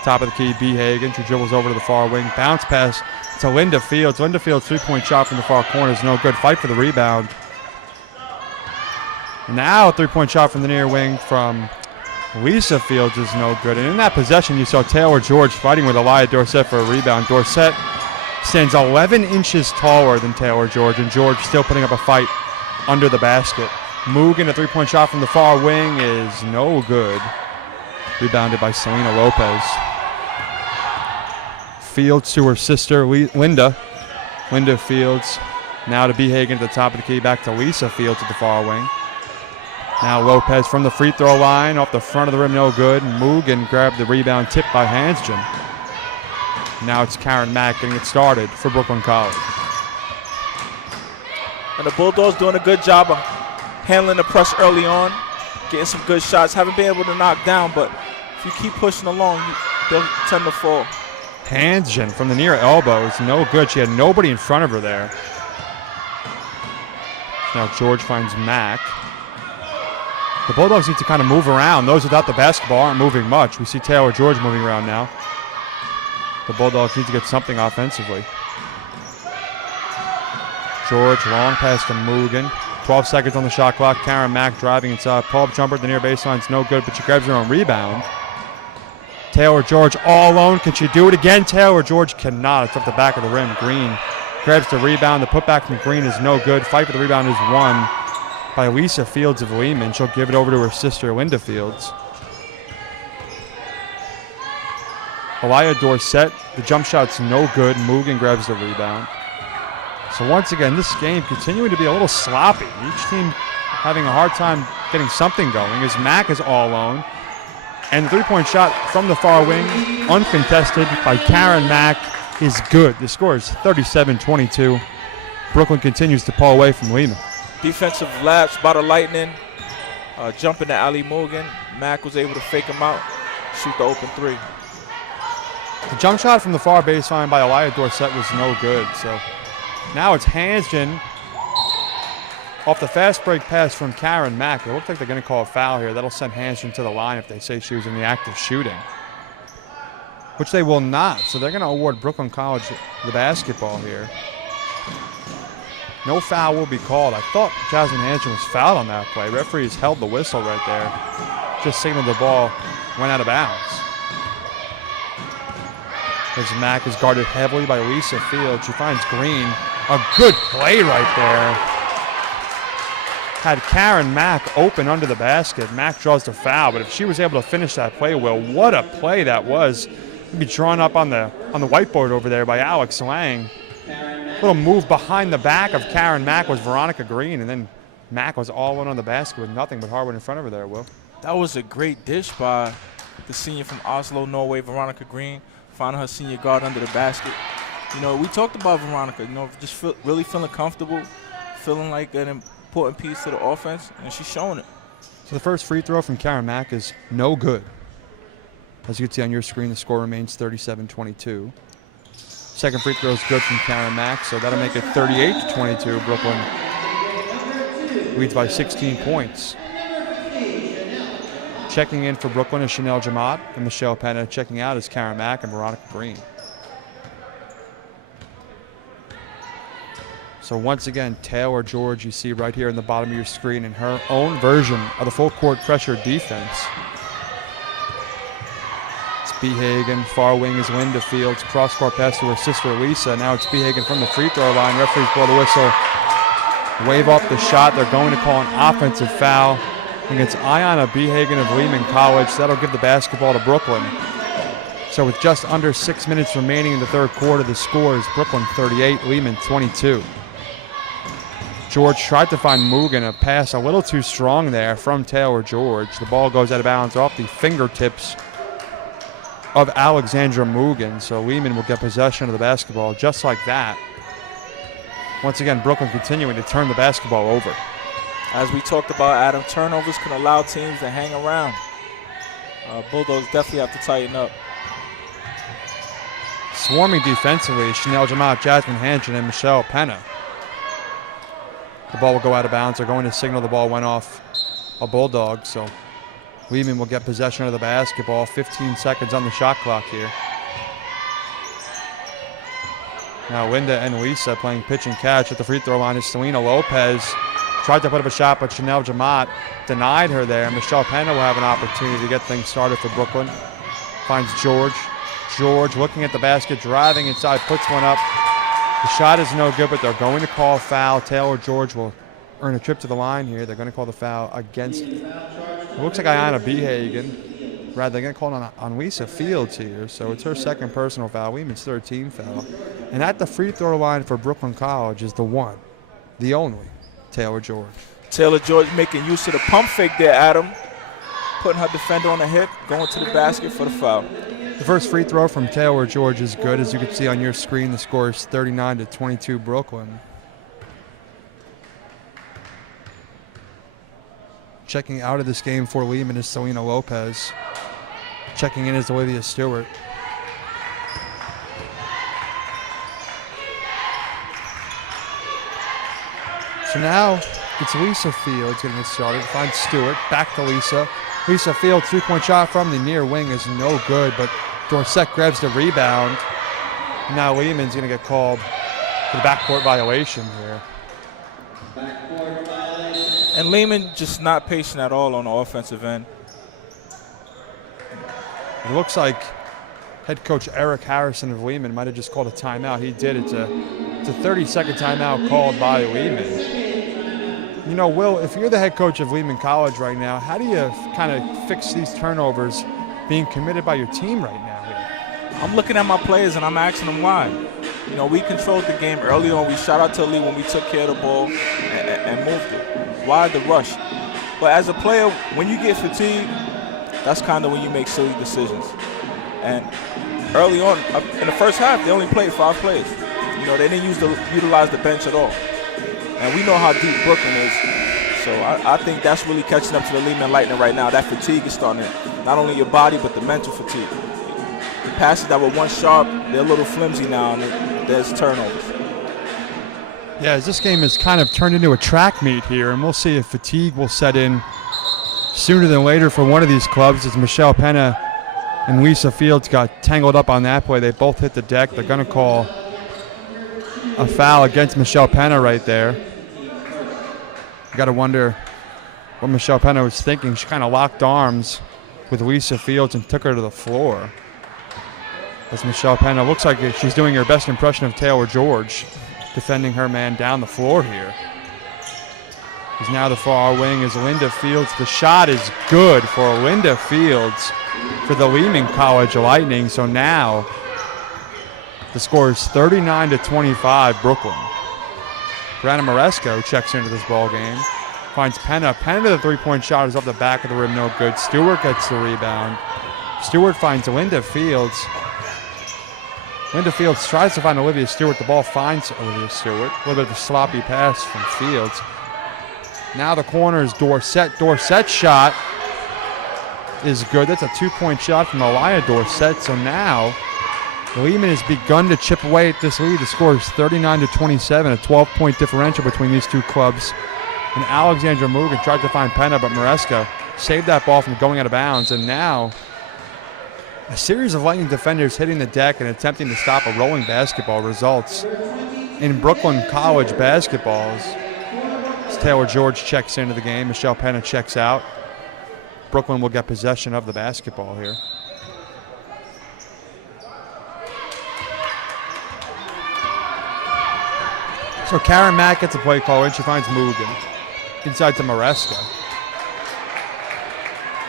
Top of the key, Behagen. She dribbles over to the far wing. Bounce pass to Linda Fields. Linda Fields' three-point shot from the far corner is no good. Fight for the rebound. Now a three-point shot from the near wing from Lisa Fields is no good. And in that possession, you saw Taylor George fighting with Elia Dorsett for a rebound. Dorsett stands 11 inches taller than Taylor George, and George still putting up a fight under the basket. Mugen, a three-point shot from the far wing is no good. Rebounded by Selena Lopez. Fields to her sister, Linda. Linda Fields now to Behagen at the top of the key. Back to Lisa Fields at the far wing. Now Lopez from the free throw line, off the front of the rim, no good. Mugen grabbed the rebound, tipped by Hansgen. Now it's Karen Mack getting it started for Brooklyn College. And the Bulldogs doing a good job of handling the press early on, getting some good shots. Haven't been able to knock down, but if you keep pushing along, they'll tend to fall. Hansgen from the near elbow is no good. She had nobody in front of her there. Now George finds Mack. The Bulldogs need to kind of move around. Those without the basketball aren't moving much. We see Taylor George moving around now. The Bulldogs need to get something offensively. George, long pass to Mugen. 12 seconds on the shot clock. Karen Mack driving inside. Pull-up jumper at the near baseline is no good, but she grabs her own rebound. Taylor George all alone. Can she do it again? Taylor George cannot. It's off the back of the rim. Green grabs the rebound. The putback from Green is no good. Fight for the rebound is won by Lisa Fields of Lehman. She'll give it over to her sister, Linda Fields. Elia Dorsett, the jump shot's no good. Mugen grabs the rebound. So once again, this game continuing to be a little sloppy. Each team having a hard time getting something going as Mack is all alone. And the three-point shot from the far wing, uncontested by Karen Mack, is good. The score is 37-22. Brooklyn continues to pull away from Lehman. Defensive lapse by the Lightning. Jumping to Ali Mugen. Mack was able to fake him out, shoot the open three. The jump shot from the far baseline by Elia Dorsett was no good. So now it's Hansgen off the fast break pass from Karen Mack. It looks like they're going to call a foul here. That'll send Hansgen to the line if they say she was in the act of shooting, which they will not. So they're going to award Brooklyn College the basketball here. No foul will be called. I thought Jasmine Hansgen was fouled on that play. Referees held the whistle right there. Just signaled the ball went out of bounds. As Mack is guarded heavily by Lisa Field. She finds Green. A good play right there. Had Karen Mack open under the basket. Mack draws the foul, but if she was able to finish that play, well, what a play that was. It'd be drawn up on the whiteboard over there by Alex Lang. Little move behind the back of Karen Mack was Veronica Green, and then Mack was all in on the basket with nothing but hardwood in front of her there, Will. That was a great dish by the senior from Oslo, Norway, Veronica Green, finding her senior guard under the basket. You know, we talked about Veronica, you know, just really feeling comfortable, feeling like an important piece to the offense, and she's showing it. So the first free throw from Karen Mack is no good. As you can see on your screen, the score remains 37-22. Second free throw is good from Karen Mack, so that'll make it 38-22. Brooklyn leads by 16 points. Checking in for Brooklyn is Chanel Jamat and Michelle Penna. Checking out is Karen Mack and Veronica Green. So once again, Taylor George, you see right here in the bottom of your screen, in her own version of the full court pressure defense. It's Behagen, far wing is Linda Fields, cross court pass to her sister Lisa. Now it's Behagen from the free throw line. Referees blow the whistle, wave off the shot. They're going to call an offensive foul against Ayanna Behagen of Lehman College. That'll give the basketball to Brooklyn. So with just under 6 minutes remaining in the third quarter, the score is Brooklyn 38, Lehman 22. George tried to find Mugen, a pass a little too strong there from Taylor George. The ball goes out of bounds off the fingertips of Alexandra Mugen. So Lehman will get possession of the basketball just like that. Once again, Brooklyn continuing to turn the basketball over. As we talked about, Adam, turnovers can allow teams to hang around. Bulldogs definitely have to tighten up. Swarming defensively, Chanel Jamat, Jasmine Hansgen, and Michelle Penna. The ball will go out of bounds. They're going to signal the ball went off a Bulldog, so Lehman will get possession of the basketball. 15 seconds on the shot clock here. Now Linda and Lisa playing pitch and catch. At the free throw line is Selena Lopez. Tried to put up a shot, but Chanel Jamat denied her there. Michelle Penna will have an opportunity to get things started for Brooklyn. Finds George. George looking at the basket, driving inside, puts one up. The shot is no good, but they're going to call a foul. Taylor George will earn a trip to the line here. They're going to call the foul against, it looks like Ayanna Behagen. Rather, they're going to call it on Lisa Fields here. So it's her second personal foul, Lehman's third team foul. And at the free throw line for Brooklyn College is the one, the only, Taylor George. Taylor George making use of the pump fake there, Adam. Putting her defender on the hip, going to the basket for the foul. The first free throw from Taylor George is good. As you can see on your screen, the score is 39-22 Brooklyn. Checking out of this game for Lehman is Selena Lopez. Checking in is Olivia Stewart. So now it's Lisa Fields getting it started. Finds Stewart. Back to Lisa. Lisa Fields, three-point shot from the near wing is no good, but Dorsett grabs the rebound. Now Lehman's going to get called for the backcourt violation here. And Lehman just not patient at all on the offensive end. It looks like head coach Eric Harrison of Lehman might have just called a timeout. He did. It's a 30-second timeout called by Lehman. You know, Will, if you're the head coach of Lehman College right now, how do you kind of fix these turnovers being committed by your team right now here? I'm looking at my players and I'm asking them why. You know, we controlled the game early on. We shot out to the lead when we took care of the ball and moved it. Why the rush? But as a player, when you get fatigued, that's kind of when you make silly decisions. And early on, in the first half, they only played 5 plays. You know, they didn't utilize the bench at all. And we know how deep Brooklyn is. So I think that's really catching up to the Lehman Lightning right now. That fatigue is starting to, not only your body, but the mental fatigue. The passes that were once sharp, they're a little flimsy now, and there's turnovers. Yeah, as this game has kind of turned into a track meet here, and we'll see if fatigue will set in sooner than later for one of these clubs, as Michelle Penna and Lisa Fields got tangled up on that play. They both hit the deck. They're going to call a foul against Michelle Penna right there. You got to wonder what Michelle Penna was thinking. She kind of locked arms with Lisa Fields and took her to the floor. As Michelle Penna looks like she's doing her best impression of Taylor George, defending her man down the floor here. He's now the far wing is Linda Fields. The shot is good for Linda Fields for the Lehman College Lightning. So now the score is 39-25 Brooklyn. Brianna Moresco checks into this ball game. Finds Penna. Penna to the three-point shot is off the back of the rim, no good. Stewart gets the rebound. Stewart finds Linda Fields. Linda Fields tries to find Olivia Stewart. The ball finds Olivia Stewart. A little bit of a sloppy pass from Fields. Now the corner is Dorsett. Dorsett's shot is good. That's a two-point shot from Elia Dorsett. So now Lehman has begun to chip away at this lead. The score is 39-27, a 12-point differential between these two clubs. And Alexandra Mugen tried to find Penna, but Moresco saved that ball from going out of bounds. And now a series of Lightning defenders hitting the deck and attempting to stop a rolling basketball results in Brooklyn College basketballs. As Taylor George checks into the game, Michelle Penna checks out. Brooklyn will get possession of the basketball here. So Karen Mack gets a play call and she finds Mugen inside to Moresco.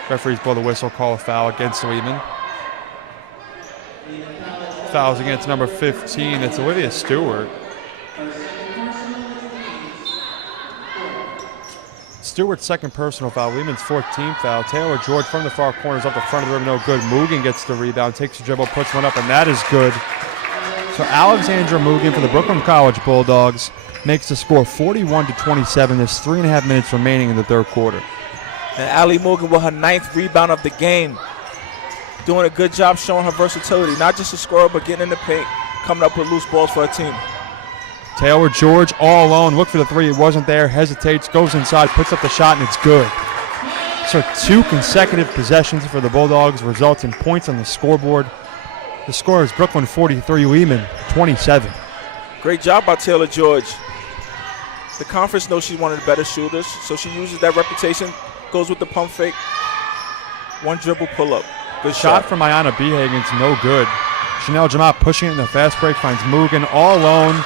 Referees blow the whistle, call a foul against Lehman. Fouls against number 15. It's Olivia Stewart. Stewart's second personal foul. Lehman's 14th foul. Taylor George from the far corners up the front of the rim, no good. Mugen gets the rebound, takes the dribble, puts one up, and that is good. So Alexandra Mugen for the Brooklyn College Bulldogs makes the score 41-27. There's 3.5 minutes remaining in the third quarter. And Allie Mugen with her 9th rebound of the game. Doing a good job showing her versatility. Not just a scorer, but getting in the paint, coming up with loose balls for her team. Taylor George all alone. Look for the three. It wasn't there. Hesitates, goes inside, puts up the shot, and it's good. So 2 consecutive possessions for the Bulldogs results in points on the scoreboard. The score is Brooklyn 43, Lehman 27. Great job by Taylor George. The conference knows she's one of the better shooters, so she uses that reputation, goes with the pump fake. One dribble pull-up. Good shot from Ayanna Behagen's no good. Chanel Jamat pushing it in the fast break, finds Mugen all alone.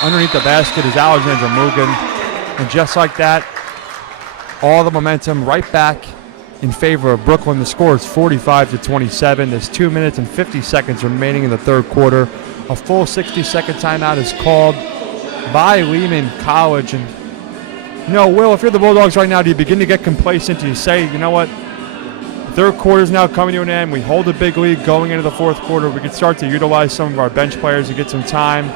Underneath the basket is Alexandra Mugen. And just like that, all the momentum right back in favor of Brooklyn. The score is 45-27. There's 2 minutes and 50 seconds remaining in the third quarter. A full 60-second timeout is called by Lehman College. And, you know, Will, if you're the Bulldogs right now, do you begin to get complacent? Do you say, you know what, the third quarter is now coming to an end. We hold a big lead going into the fourth quarter. We could start to utilize some of our bench players to get some time.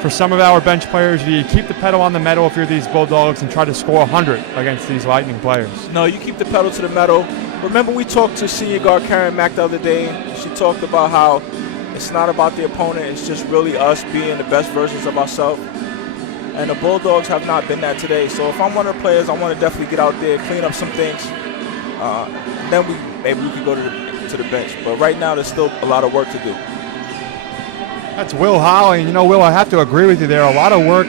For some of our bench players, do you keep the pedal on the metal if you're these Bulldogs and try to score 100 against these Lightning players? No, you keep the pedal to the metal. Remember we talked to senior guard Karen Mack the other day. She talked about how it's not about the opponent. It's just really us being the best versions of ourselves. And the Bulldogs have not been that today. So if I'm one of the players, I want to definitely get out there, clean up some things. Then maybe we can go to the bench. But right now, there's still a lot of work to do. That's Will Holly. And, you know, Will, I have to agree with you there. A lot of work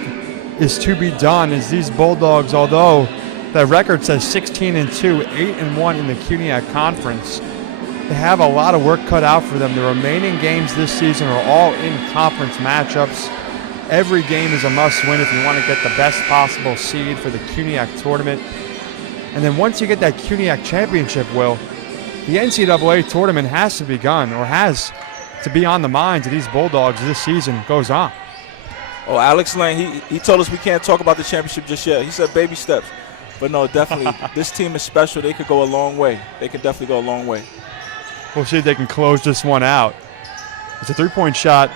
is to be done as these Bulldogs, although the record says 16-2, 8-1 in the CUNYAC Conference, they have a lot of work cut out for them. The remaining games this season are all in conference matchups. Every game is a must-win if you want to get the best possible seed for the CUNYAC tournament. And then once you get that CUNYAC championship, Will, the NCAA tournament has to be begun, or has to be on the minds of these Bulldogs as this season goes on. Oh, Alex Lane, he told us we can't talk about the championship just yet. He said baby steps. But no, definitely, this team is special. They could go a long way. They could definitely go a long way. We'll see if they can close this one out. It's a three-point shot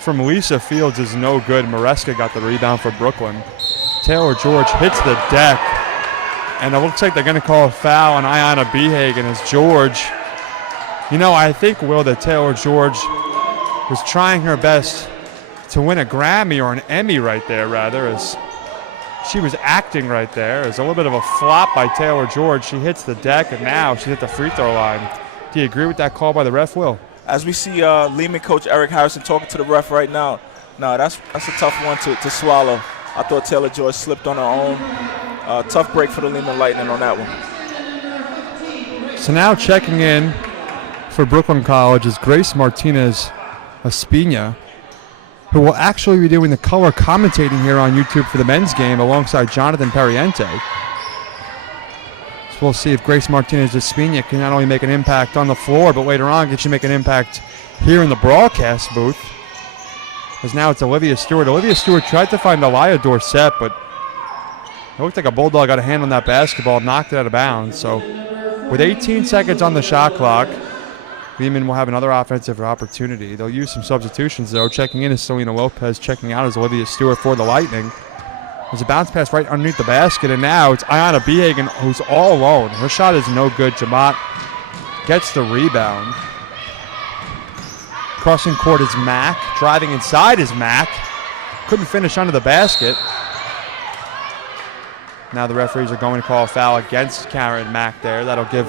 from Lisa Fields is no good. Moresco got the rebound for Brooklyn. Taylor George hits the deck, and it looks like they're going to call a foul on Ayanna Behagen as George You know, I think, Will, that Taylor George was trying her best to win a Grammy or an Emmy right there, rather, as she was acting right there. It was a little bit of a flop by Taylor George. She hits the deck, and now she's at the free throw line. Do you agree with that call by the ref, Will? As we see Lehman coach Eric Harrison talking to the ref right now, no, that's a tough one to swallow. I thought Taylor George slipped on her own. Tough break for the Lehman Lightning on that one. So now checking in for Brooklyn College is Grace Martinez Espina, who will actually be doing the color commentating here on YouTube for the men's game alongside Jonathan Perriente. So we'll see if Grace Martinez Espina can not only make an impact on the floor, but later on can she make an impact here in the broadcast booth. As now it's Olivia Stewart. Olivia Stewart tried to find Aliyah Dorsett, but it looked like a Bulldog got a hand on that basketball, knocked it out of bounds. So with 18 seconds on the shot clock, Lehman will have another offensive opportunity. They'll use some substitutions, though. Checking in is Selena Lopez. Checking out is Olivia Stewart for the Lightning. There's a bounce pass right underneath the basket, and now it's Ayanna Behagen who's all alone. Her shot is no good. Jamat gets the rebound. Crossing court is Mack. Driving inside is Mack. Couldn't finish under the basket. Now the referees are going to call a foul against Karen Mack there. That'll give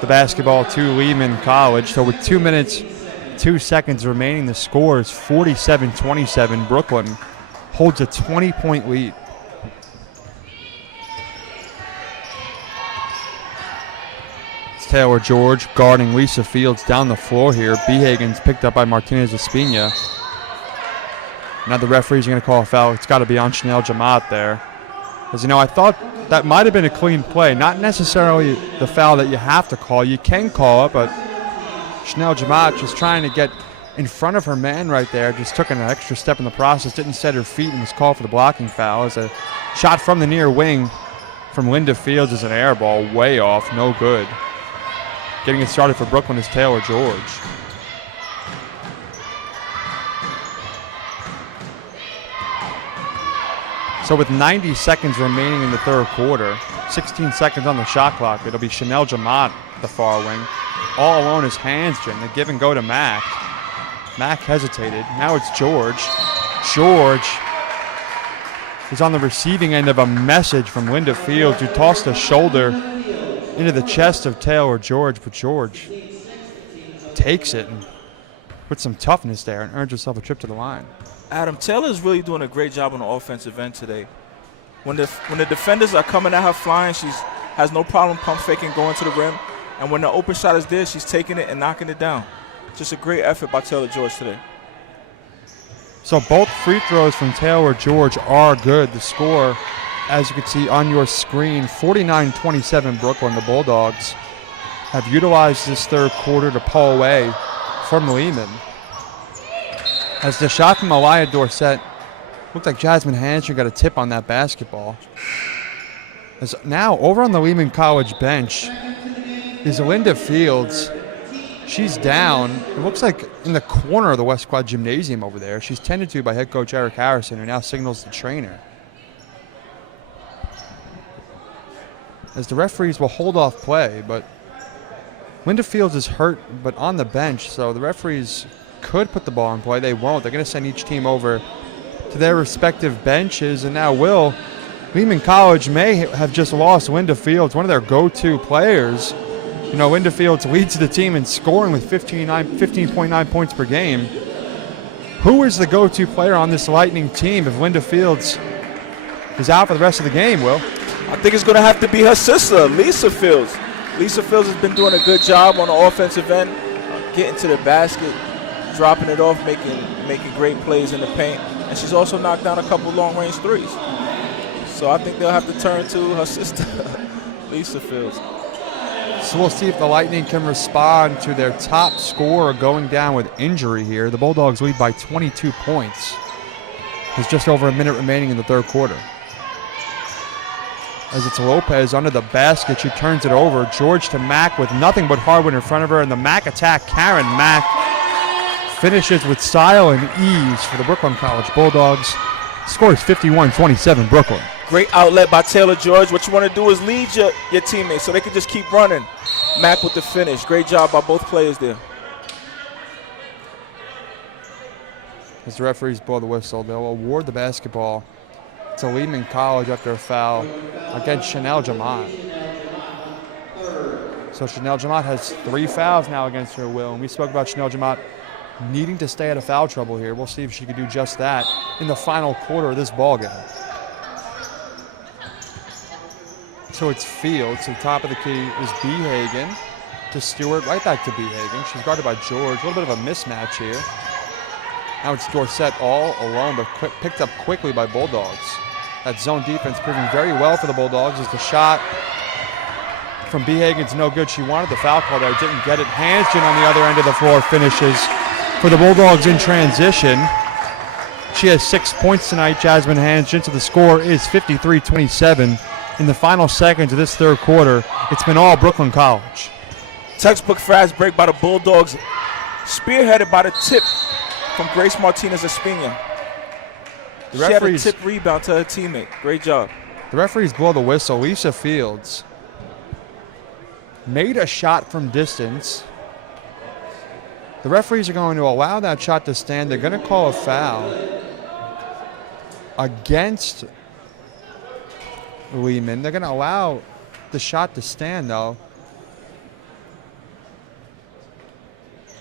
the basketball to Lehman College. So with 2 minutes, 2 seconds remaining, the score is 47-27. Brooklyn holds a 20-point lead. It's Taylor George guarding Lisa Fields down the floor here. Behagen's picked up by Martinez Espina. Now the referees are going to call a foul. It's got to be on Chanel Jamat there. As you know, I thought that might have been a clean play. Not necessarily the foul that you have to call. You can call it, but Chanel Jamat just trying to get in front of her man right there. Just took an extra step in the process. Didn't set her feet and was called for the blocking foul. As a shot from the near wing from Linda Fields is an air ball. Way off. No good. Getting it started for Brooklyn is Taylor George. So with 90 seconds remaining in the third quarter, 16 seconds on the shot clock, it'll be Chanel Jamat, the far wing. All alone is Hansgen. The give and go to Mack. Mack hesitated. Now it's George. George is on the receiving end of a message from Linda Fields, who tossed a shoulder into the chest of Taylor George, but George takes it and puts some toughness there and earns herself a trip to the line. Adam, Taylor's really doing a great job on the offensive end today. When the defenders are coming at her flying, she has no problem pump faking, going to the rim. And when the open shot is there, she's taking it and knocking it down. Just a great effort by Taylor George today. So both free throws from Taylor George are good. The score, as you can see on your screen, 49-27 Brooklyn. The Bulldogs have utilized this third quarter to pull away from Lehman. As the shot from Aliyah Dorsett, looked like Jasmine Hansgen got a tip on that basketball. As now over on the Lehman College bench is Linda Fields. She's down. It looks like in the corner of the West Quad Gymnasium over there. She's tended to by head coach Eric Harrison, who now signals the trainer. As the referees will hold off play, but Linda Fields is hurt but on the bench, so the referees could put the ball in play. They won't. They're going to send each team over to their respective benches. And now Lehman College may have just lost Linda Fields, one of their go-to players. You know, Linda Fields leads the team in scoring with 15.9 points per game. Who is the go-to player on this Lightning team if Linda Fields is out for the rest of the game, Will? I think it's going to have to be her sister, Lisa Fields. Lisa Fields has been doing a good job on the offensive end, getting to the basket, dropping it off, making great plays in the paint. And she's also knocked down a couple long-range threes. So I think they'll have to turn to her sister, Lisa Fields. So we'll see if the Lightning can respond to their top scorer going down with injury here. The Bulldogs lead by 22 points. There's just over a minute remaining in the third quarter. As it's Lopez under the basket, she turns it over. George to Mack with nothing but hardwood in front of her, and the Mack attack, Karen Mack, finishes with style and ease for the Brooklyn College Bulldogs. Score is 51-27 Brooklyn. Great outlet by Taylor George. What you want to do is lead your teammates so they can just keep running. Mack with the finish. Great job by both players there. As the referees blow the whistle, they'll award the basketball to Lehman College after a foul against Chanel Jamat. So Chanel Jamat has 3 fouls now against her will. And we spoke about Chanel Jamat needing to stay out of foul trouble here. We'll see if she can do just that in the final quarter of this ballgame. So it's Fields. To the top of the key is Behagen to Stewart. Right back to Behagen. She's guarded by George. A little bit of a mismatch here. Now it's Dorsett all alone, but picked up quickly by Bulldogs. That zone defense proving very well for the Bulldogs as the shot from Behagen's no good. She wanted the foul call there, didn't get it. Hansgen on the other end of the floor finishes for the Bulldogs in transition. She has 6 points tonight, Jasmine Hansgen, so the score is 53-27 in the final seconds of this third quarter. It's been all Brooklyn College. Textbook fast break by the Bulldogs, spearheaded by the tip from Grace Martinez Espina. She had a tip rebound to her teammate. Great job. The referees blow the whistle. Lisa Fields made a shot from distance. The referees are going to allow that shot to stand. They're going to call a foul against Lehman. They're going to allow the shot to stand, though.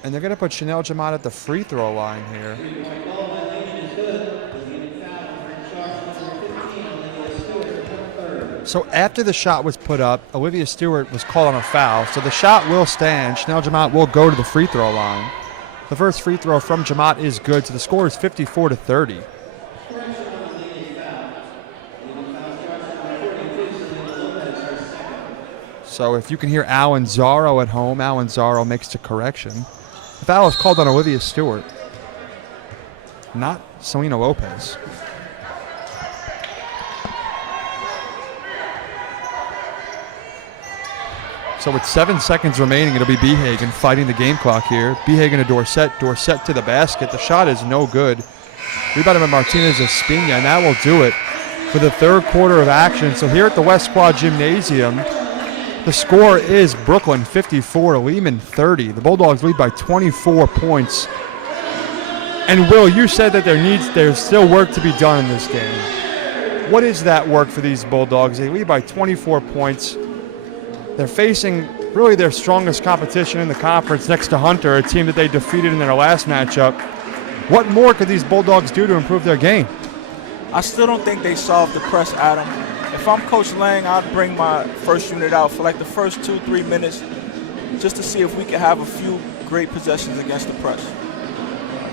And they're going to put Chanel Jamat at the free throw line here. So after the shot was put up, Olivia Stewart was called on a foul. So the shot will stand. Chanel Jamat will go to the free throw line. The first free throw from Jamat is good. So the score is 54-30. So if you can hear Alan Zarro at home, Alan Zarro makes the correction. The foul is called on Olivia Stewart, not Selena Lopez. So with 7 seconds remaining, it'll be Behagen fighting the game clock here. Behagen to Dorsett. Dorsett to the basket. The shot is no good. Rebounded by Martinez Espina, and that will do it for the third quarter of action. So here at the West Quad Gymnasium, the score is Brooklyn 54, Lehman 30. The Bulldogs lead by 24 points. And Will, you said that there's still work to be done in this game. What is that work for these Bulldogs? They lead by 24 points. They're facing really their strongest competition in the conference next to Hunter, a team that they defeated in their last matchup. What more could these Bulldogs do to improve their game? I still don't think they solved the press, Adam. If I'm Coach Lang, I'd bring my first unit out for like the first 2-3 minutes just to see if we can have a few great possessions against the press.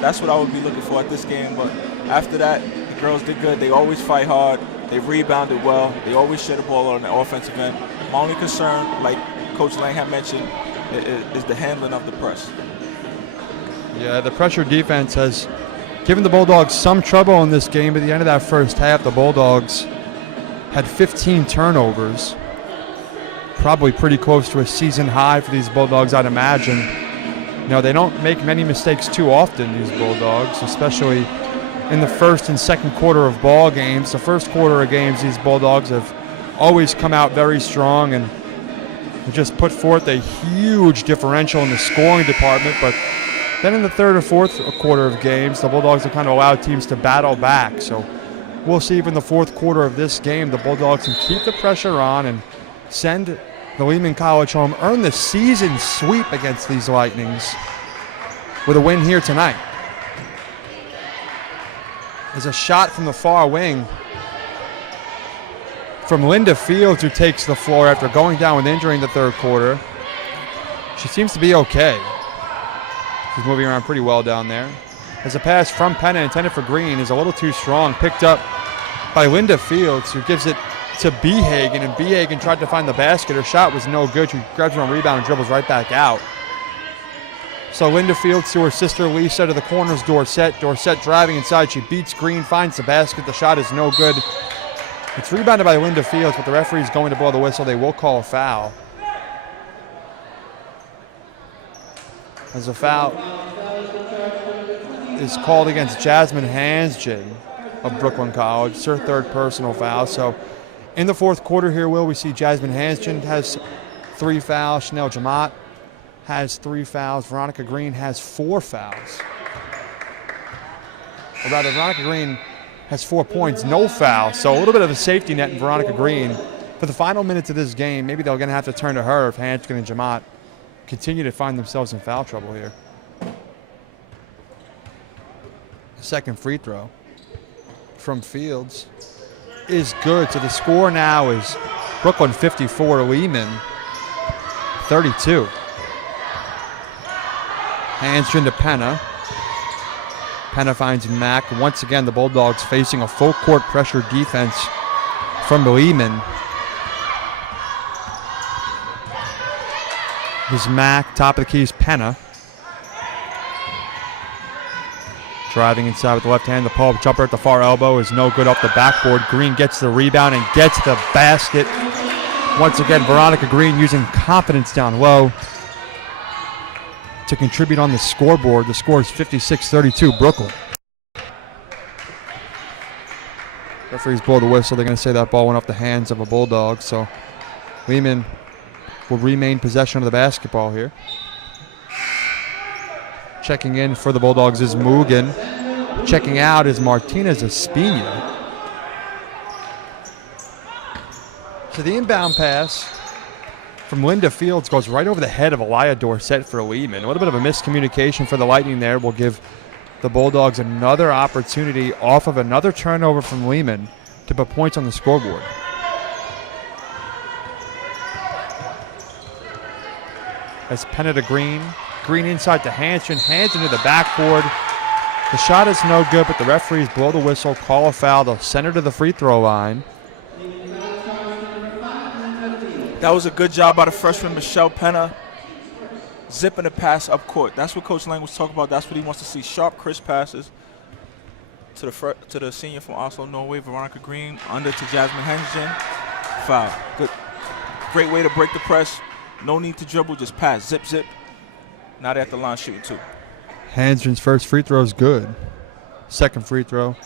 That's what I would be looking for at this game. But after that, the girls did good. They always fight hard. They rebounded well. They always share the ball on the offensive end. My only concern, like Coach Lang had mentioned, is the handling of the press. Yeah, the pressure defense has given the Bulldogs some trouble in this game. At the end of that first half, the Bulldogs had 15 turnovers. Probably pretty close to a season high for these Bulldogs, I'd imagine. You know, they don't make many mistakes too often, these Bulldogs, especially in the first and second quarter of ball games. The first quarter of games, these Bulldogs have always come out very strong and just put forth a huge differential in the scoring department. But then in the third or fourth quarter of games, the Bulldogs have kind of allowed teams to battle back. So we'll see if in the fourth quarter of this game the Bulldogs can keep the pressure on and send the Lehman College home, earn the season sweep against these Lightnings with a win here tonight. There's a shot from the far wing from Linda Fields, who takes the floor after going down with injury in the third quarter. She seems to be okay. She's moving around pretty well down there. As a pass from Penna intended for Green is a little too strong, picked up by Linda Fields, who gives it to Behagen, and Behagen tried to find the basket. Her shot was no good. She grabs her on rebound and dribbles right back out. So Linda Fields to her sister Lisa to the corners, Dorsett. Dorsett driving inside. She beats Green, finds the basket. The shot is no good. It's rebounded by Linda Fields, but the referee's going to blow the whistle. They will call a foul. As a foul is called against Jasmine Hansgen. of Brooklyn College. It's her third personal foul. So in the fourth quarter here, Will, we see Jasmine Hanston has 3 fouls. Chanel Jamat has 3 fouls. Veronica Green has 4 fouls. Or rather, Veronica Green has 4 points, no fouls. So a little bit of a safety net in Veronica Green. For the final minutes of this game, maybe they're going to have to turn to her if Hanston and Jamat continue to find themselves in foul trouble here. Second free throw from Fields is good. So the score now is Brooklyn 54, Lehman 32. Hanston to Penna. Penna finds Mack. Once again, the Bulldogs facing a full court pressure defense from Lehman. Here's Mack, top of the keys, Penna. Driving inside with the left hand. The pull-up jumper at the far elbow is no good off the backboard. Green gets the rebound and gets the basket. Once again, Veronica Green using confidence down low to contribute on the scoreboard. The score is 56-32, Brooklyn. Referees blow the whistle. They're going to say that ball went off the hands of a Bulldog. So Lehman will remain possession of the basketball here. Checking in for the Bulldogs is Mugen. Checking out is Martinez Espina. So the inbound pass from Linda Fields goes right over the head of Aliyah Dorsett for Lehman. A little bit of a miscommunication for the Lightning there will give the Bulldogs another opportunity off of another turnover from Lehman to put points on the scoreboard. As Penna to Green. Green inside to Hanston. Hanston to the backboard. The shot is no good, but the referees blow the whistle, call a foul. They'll send her to the free throw line. That was a good job by the freshman Michelle Penna, zipping the pass up court. That's what Coach Lang was talking about. That's what he wants to see. Sharp, crisp passes to the senior from Oslo, Norway, Veronica Green, under to Jasmine Hanston. Foul. Good. Great way to break the press. No need to dribble, just pass. Zip, zip. Now they're at the line shooting too. Hanston's first free throw is good. Second free throw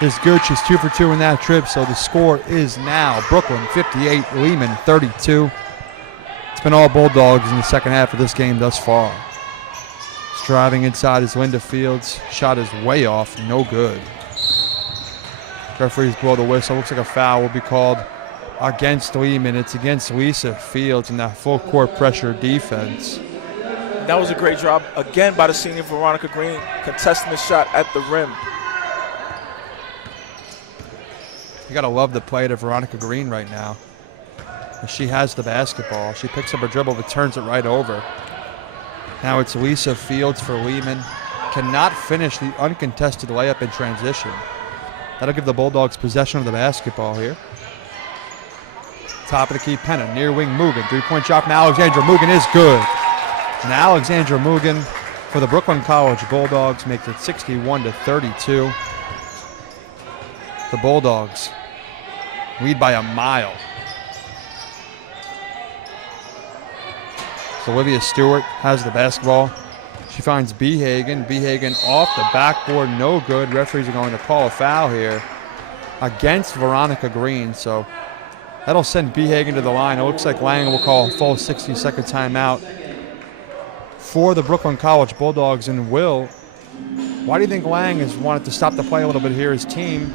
is good. She's 2 for 2 in that trip, so the score is now Brooklyn 58, Lehman 32. It's been all Bulldogs in the second half of this game thus far. Driving inside is Linda Fields. Shot is way off, no good. Referees blow the whistle. Looks like a foul will be called against Lehman. It's against Lisa Fields in that full court pressure defense. That was a great job, again, by the senior Veronica Green, contesting the shot at the rim. You got to love the play to Veronica Green right now. She has the basketball. She picks up a dribble but turns it right over. Now it's Lisa Fields for Lehman. Cannot finish the uncontested layup in transition. That'll give the Bulldogs possession of the basketball here. Top of the key, Penna, near wing Mugen. 3-point shot from Alexandra Mugen is good. And Alexandra Mugen for the Brooklyn College Bulldogs makes it 61-32. The Bulldogs lead by a mile. So Olivia Stewart has the basketball. She finds Behagen. Behagen off the backboard, no good. Referees are going to call a foul here against Veronica Green. So that'll send Behagen to the line. It looks like Lang will call a full 60-second timeout for the Brooklyn College Bulldogs. And Will, why do you think Lang has wanted to stop the play a little bit here? His team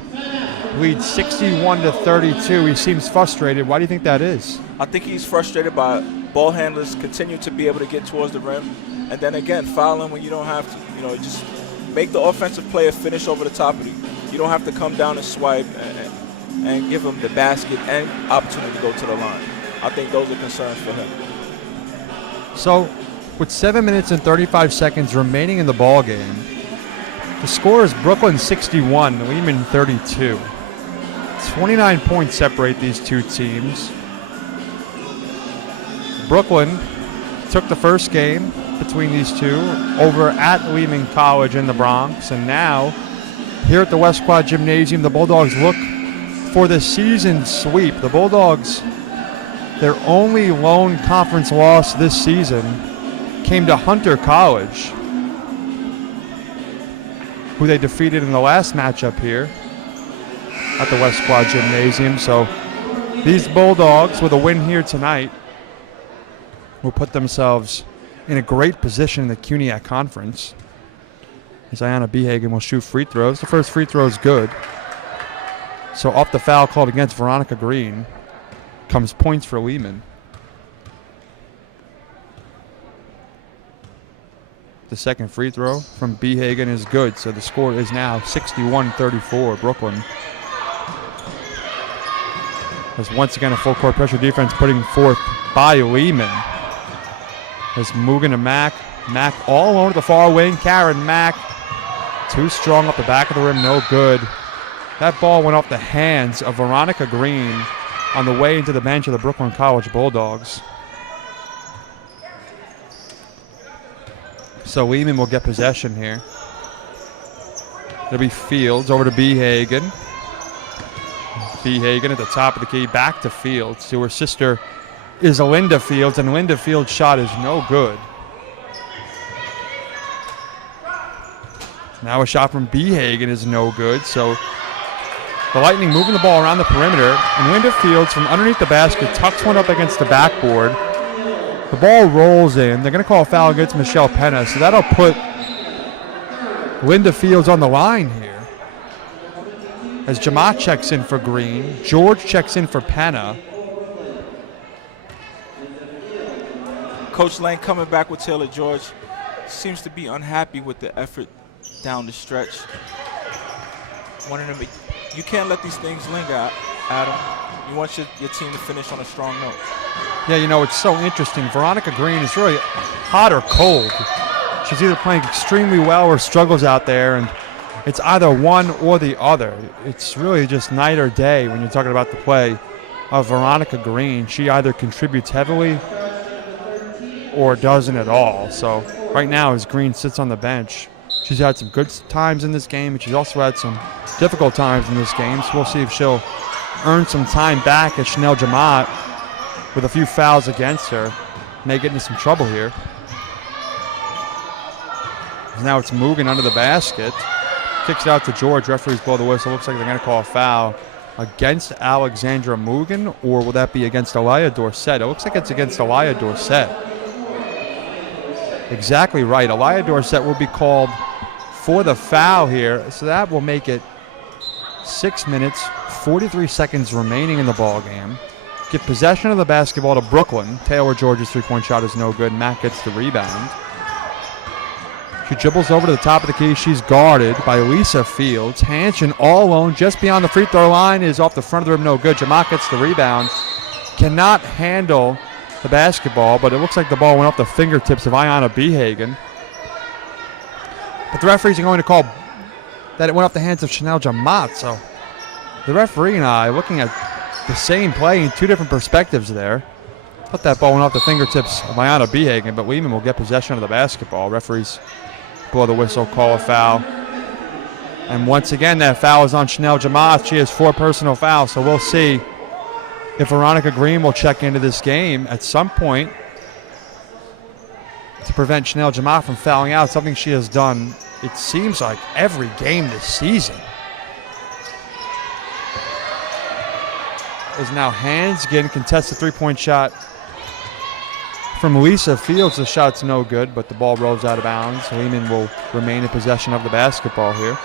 leads 61-32. He seems frustrated. Why do you think that is? I think he's frustrated by ball handlers continue to be able to get towards the rim. And then again, fouling when you don't have to, just make the offensive player finish over the top of you. You don't have to come down and swipe and give him the basket and opportunity to go to the line. I think those are concerns for him. So, with 7 minutes and 35 seconds remaining in the ball game, the score is Brooklyn 61, Lehman 32. 29 points separate these two teams. Brooklyn took the first game between these two over at Lehman College in the Bronx, and now here at the West Quad Gymnasium, the Bulldogs look for the season sweep. The Bulldogs, their only lone conference loss this season came to Hunter College, who they defeated in the last matchup here. at the West Quad Gymnasium. So these Bulldogs, with a win here tonight, will put themselves in a great position in the CUNYAC Conference. As Ayanna Behagen will shoot free throws. The first free throw is good. So off the foul called against Veronica Green comes points for Lehman. The second free throw from Behagen is good, so the score is now 61-34, Brooklyn. As once again a full court pressure defense putting forth by Lehman. As Mugen and Mack all alone at the far wing. Karen Mack, too strong up the back of the rim, no good. That ball went off the hands of Veronica Green on the way into the bench of the Brooklyn College Bulldogs. So Lehman will get possession here. It'll be Fields over to Behagen. Behagen at the top of the key, back to Fields, to her sister is Linda Fields, and Linda Fields' shot is no good. Now a shot from Behagen is no good, so the Lightning moving the ball around the perimeter, and Linda Fields from underneath the basket tucks one up against the backboard. The ball rolls in. They're going to call a foul against Michelle Penna, so that'll put Linda Fields on the line here. As Jamat checks in for Green, George checks in for Penna. Coach Lane coming back with Taylor George seems to be unhappy with the effort down the stretch. You can't let these things linger, Adam. You want your team to finish on a strong note. Yeah, you know, it's so interesting. Veronica Green is really hot or cold. She's either playing extremely well or struggles out there, and it's either one or the other. It's really just night or day when you're talking about the play of Veronica Green. She either contributes heavily or doesn't at all. So right now, as Green sits on the bench, she's had some good times in this game, and she's also had some difficult times in this game. So we'll see if she'll earn some time back as Chanel Jamat, with a few fouls against her, may get into some trouble here. Now it's Mugen under the basket. Kicks it out to George. Referees blow the whistle. Looks like they're going to call a foul against Alexandra Mugen, or will that be against Aliyah Dorsett? It looks like it's against Aliyah Dorsett. Exactly right. Aliyah Dorsett will be called for the foul here, so that will make it 6 minutes, 43 seconds remaining in the ball game. Give possession of the basketball to Brooklyn. Taylor George's three-point shot is no good. Matt gets the rebound. She dribbles over to the top of the key. She's guarded by Lisa Fields. Hanshin all alone just beyond the free throw line is off the front of the rim, no good. Jamat gets the rebound. Cannot handle the basketball, but it looks like the ball went off the fingertips of Ayanna Behagen. But the referees are going to call that it went off the hands of Chanel Jamat. So the referee and I looking at the same play in two different perspectives there. Thought that ball went off the fingertips of Ayanna Behagen, but Lehman will get possession of the basketball. Referees blow the whistle, call a foul. And once again, that foul is on Chanel Jamat. She has 4 personal fouls, so we'll see if Veronica Green will check into this game at some point to prevent Chanel Jamat from fouling out, something she has done, it seems like, every game this season. Is now Hansgen contests the three-point shot from Lisa Fields. The shot's no good, but the ball rolls out of bounds. Lehman will remain in possession of the basketball here.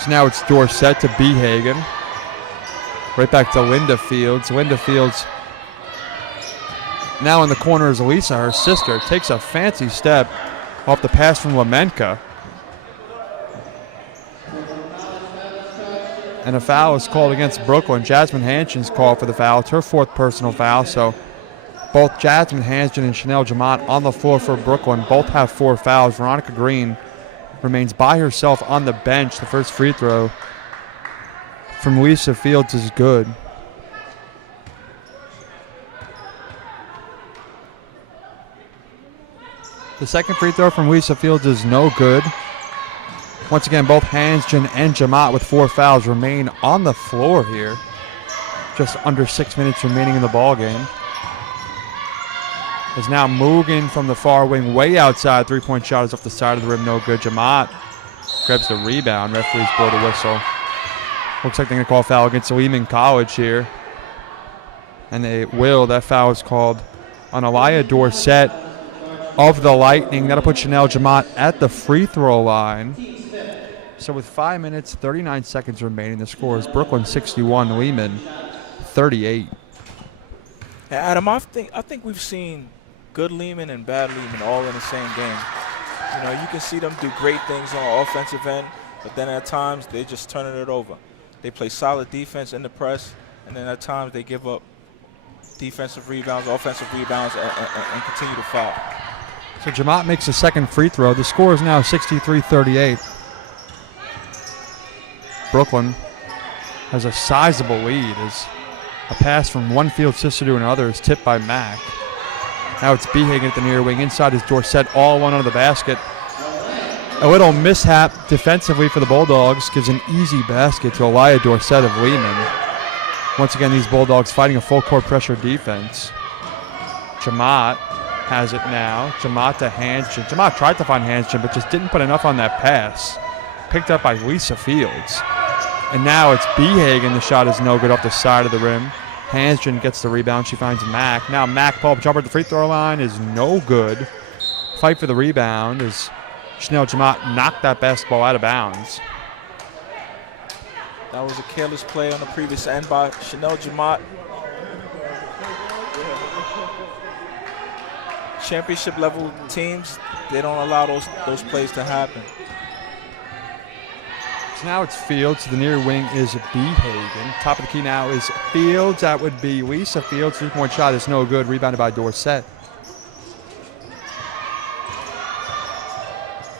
So now it's Dorsett to Behagen. Right back to Linda Fields. Linda Fields now in the corner is Lisa, her sister. Takes a fancy step off the pass from Lamenka. And a foul is called against Brooklyn. Jasmine Hanshin's called for the foul. It's her 4th personal foul. So both Jasmine Hanshin and Chanel Jamat on the floor for Brooklyn. Both have 4 fouls. Veronica Green remains by herself on the bench. The first free throw from Lisa Fields is good. The second free throw from Lisa Fields is no good. Once again, both Hanshin and Jamat with 4 fouls remain on the floor here. Just under 6 minutes remaining in the ball game. is now Mugen from the far wing, way outside. Three-point shot is off the side of the rim, no good. Jamat grabs the rebound. Referees blow the whistle. Looks like they're going to call a foul against Lehman College here. And they will. That foul is called on Aliyah Dorsett of the Lightning. That'll put Chanel Jamat at the free throw line. So with 5 minutes, 39 seconds remaining, the score is Brooklyn 61, Lehman 38. Adam, I think we've seen good Lehman and bad Lehman all in the same game. You know, you can see them do great things on the offensive end, but then at times they're just turning it over. They play solid defense in the press, and then at times they give up defensive rebounds, offensive rebounds, and continue to foul. So Jamat makes a second free throw. The score is now 63-38. Brooklyn has a sizable lead as a pass from one field sister to another is tipped by Mack. Now it's Behagen at the near wing. Inside is Dorsett, all one under the basket. A little mishap defensively for the Bulldogs gives an easy basket to Aliyah Dorsett of Lehman. Once again, these Bulldogs fighting a full court pressure defense. Jamat has it now. Jamat to Hansgen. Jamat tried to find Hansgen, but just didn't put enough on that pass. Picked up by Lisa Fields. And now it's Behagen. The shot is no good off the side of the rim. Hansgen gets the rebound. She finds Mack. Now Mack pull-up jumper at the free throw line is no good. Fight for the rebound as Chanel Jamat knocked that basketball out of bounds. That was a careless play on the previous end by Chanel Jamat. Championship level teams, they don't allow those plays to happen. So now it's Fields. The near wing is Behagen. Top of the key now is Fields. That would be Lisa Fields. Three-point shot is no good. Rebounded by Dorsett.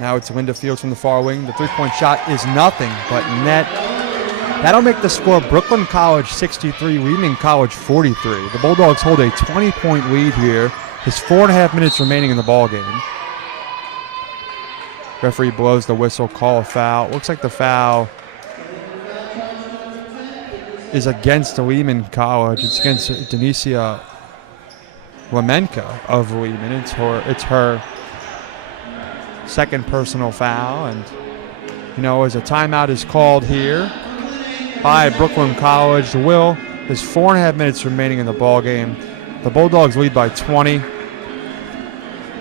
Now it's Linda Fields from the far wing. The three-point shot is nothing but net. That'll make the score Brooklyn College 63, Lehman College 43. The Bulldogs hold a 20-point lead here. There's 4.5 minutes remaining in the ball game. Referee blows the whistle, call a foul. Looks like the foul is against Lehman College. It's against Denicia Lamenka of Lehman. It's her second personal foul. And, you know, as a timeout is called here by Brooklyn College, there's 4.5 minutes remaining in the ball game. The Bulldogs lead by 20.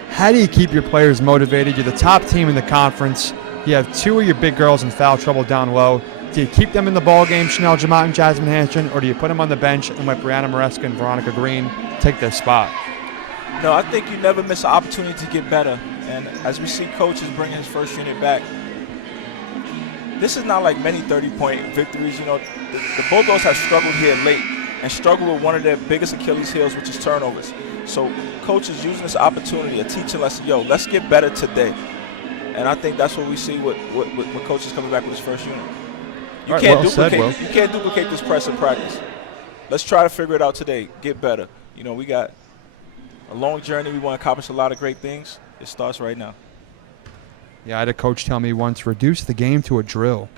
How do you keep your players motivated? You're the top team in the conference. You have two of your big girls in foul trouble down low. Do you keep them in the ball game, Chanel Jamat and Jasmine Hansgen, or do you put them on the bench and let Brianna Maresca and Veronica Green take their spot? No, I think you never miss an opportunity to get better. And as we see coaches bringing his first unit back, this is not like many 30-point victories. You know, the Bulldogs have struggled here late and struggled with one of their biggest Achilles heels, which is turnovers. So coaches using this opportunity to teach a lesson, yo, let's get better today. And I think that's what we see with coaches coming back with his first unit. You can't duplicate this press in practice. Let's try to figure it out today, get better. You know, we got a long journey. We want to accomplish a lot of great things. It starts right now. Yeah, I had a coach tell me once, reduce the game to a drill.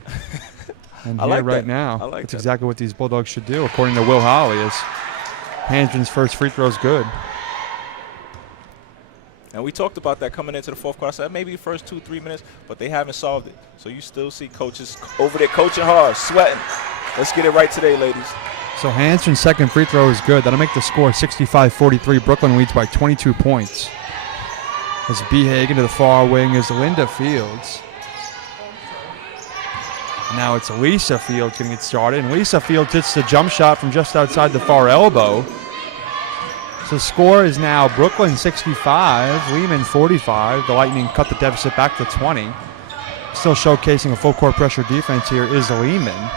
And I like right that. now, I like that's that. exactly what these Bulldogs should do, according to Will Holly, as Hansgen's first free throw is good. And we talked about that coming into the fourth quarter. I said maybe the first 2-3 minutes, but they haven't solved it. So you still see coaches over there coaching hard, sweating. Let's get it right today, ladies. So Hansgen's second free throw is good. That'll make the score 65-43. Brooklyn leads by 22 points. As Behagen to the far wing is Linda Fields. Now it's Lisa Fields getting it started. And Lisa Fields hits the jump shot from just outside the far elbow. So the score is now Brooklyn 65, Lehman 45. The Lightning cut the deficit back to 20. Still showcasing a full court pressure defense here is Lehman.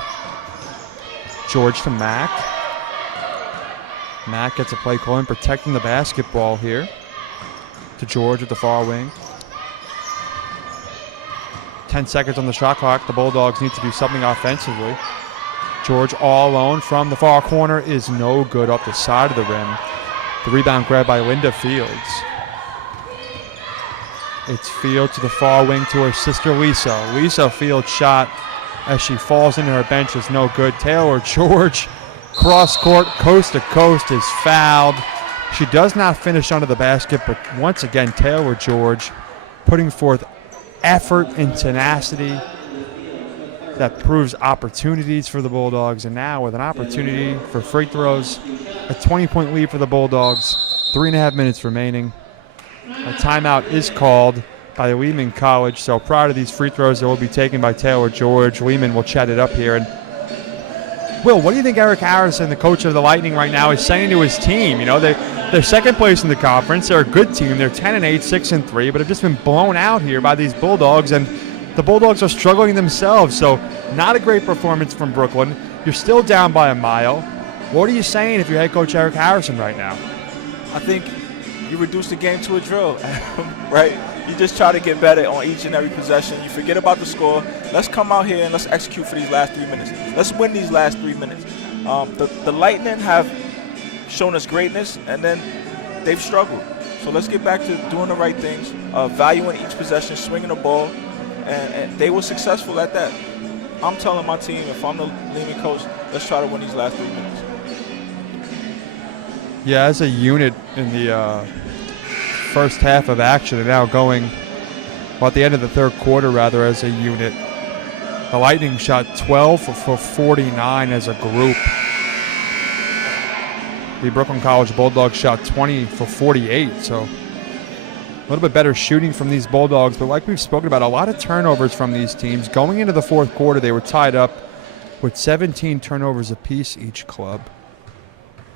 George to Mack. Mack gets a play call in, protecting the basketball here. To George at the far wing. 10 seconds on the shot clock. The Bulldogs need to do something offensively. George all alone from the far corner is no good off the side of the rim. The rebound grabbed by Linda Fields. It's Fields to the far wing to her sister Lisa. Lisa Fields' shot as she falls into her bench is no good. Taylor George, cross court, coast to coast, is fouled. She does not finish under the basket, but once again, Taylor George putting forth effort and tenacity that proves opportunities for the Bulldogs. And now with an opportunity for free throws, a 20-point lead for the Bulldogs, 3.5 minutes remaining. A timeout is called by Lehman College. So prior to these free throws that will be taken by Taylor George, Lehman will chat it up here. And Will, what do you think Eric Harrison, the coach of the Lightning right now, is saying to his team? You know, they're second place in the conference. They're a good team. They're 10-8, 6-3, but have just been blown out here by these Bulldogs, and the Bulldogs are struggling themselves. So not a great performance from Brooklyn. You're still down by a mile. What are you saying if you're head coach Eric Harrison right now? I think you reduce the game to a drill, right? You just try to get better on each and every possession. You forget about the score. Let's come out here and let's execute for these last 3 minutes. Let's win these last 3 minutes. The Lightning have shown us greatness, and then they've struggled. So let's get back to doing the right things, valuing each possession, swinging the ball, and they were successful at that. I'm telling my team, if I'm the Lehman coach, let's try to win these last 3 minutes. Yeah, as a unit in the first half of action, and now going, well, at the end of the third quarter, rather, as a unit. The Lightning shot 12 for 49 as a group. The Brooklyn College Bulldogs shot 20 for 48, so a little bit better shooting from these Bulldogs. But like we've spoken about, a lot of turnovers from these teams. Going into the fourth quarter, they were tied up with 17 turnovers apiece each club.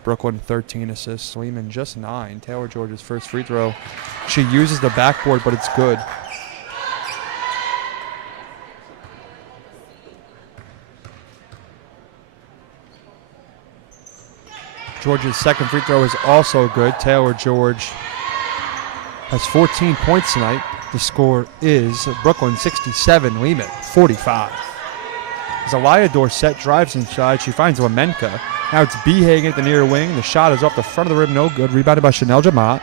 Brooklyn 13 assists, Lehman just 9. Taylor George's first free throw. She uses the backboard, but it's good. George's second free throw is also good. Taylor George has 14 points tonight. The score is Brooklyn 67, Lehman 45. As Aliyah Dorsett drives inside, she finds Lamenka. Now it's Behagen at the near wing. The shot is off the front of the rim, no good. Rebounded by Chanel Jamat.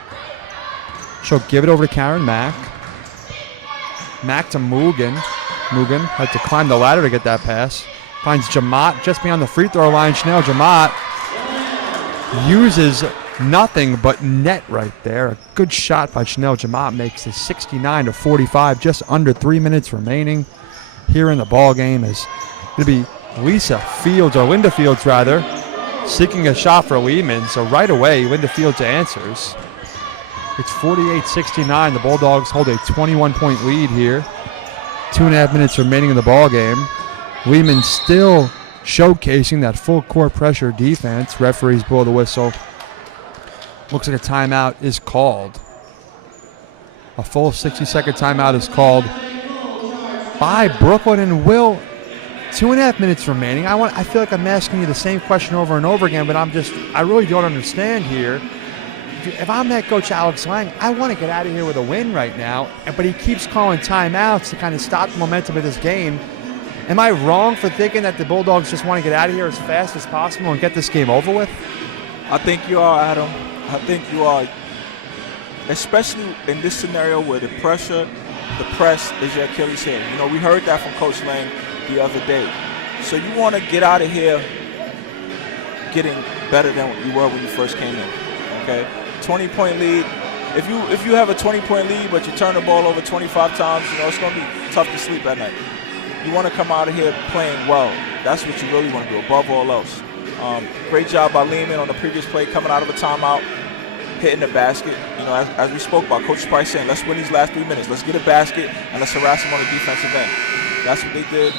She'll give it over to Karen Mack. Mack to Mugen. Mugen had to climb the ladder to get that pass. Finds Jamat just beyond the free throw line. Chanel Jamat uses nothing but net right there. A good shot by Chanel Jamat makes it 69-45. Just under 3 minutes remaining here in the ball game. As it'll be Linda Fields rather, seeking a shot for Lehman. So right away, Linda Fields answers. It's 48-69. The Bulldogs hold a 21-point lead here. 2.5 minutes remaining in the ball game. Lehman still showcasing that full court pressure defense. Referees blow the whistle. Looks like a timeout is called. A full 60-second timeout is called by Brooklyn. And Will, 2.5 minutes remaining. I feel like I'm asking you the same question over and over again, but I really don't understand here. If I'm head coach Alex Lang, I want to get out of here with a win right now, but he keeps calling timeouts to kind of stop the momentum of this game. Am I wrong for thinking that the Bulldogs just want to get out of here as fast as possible and get this game over with? I think you are, Adam. I think you are, especially in this scenario where the press is your Achilles heel. You know, we heard that from Coach Lang the other day. So you want to get out of here getting better than you were when you first came in. Okay, 20-point lead. If you have a 20-point lead but you turn the ball over 25 times, you know it's going to be tough to sleep at night. You want to come out of here playing well. That's what you really want to do, above all else. Great job by Lehman on the previous play, coming out of a timeout, hitting the basket. You know, as we spoke about, Coach Price saying, let's win these last 3 minutes. Let's get a basket and let's harass them on the defensive end. That's what they did.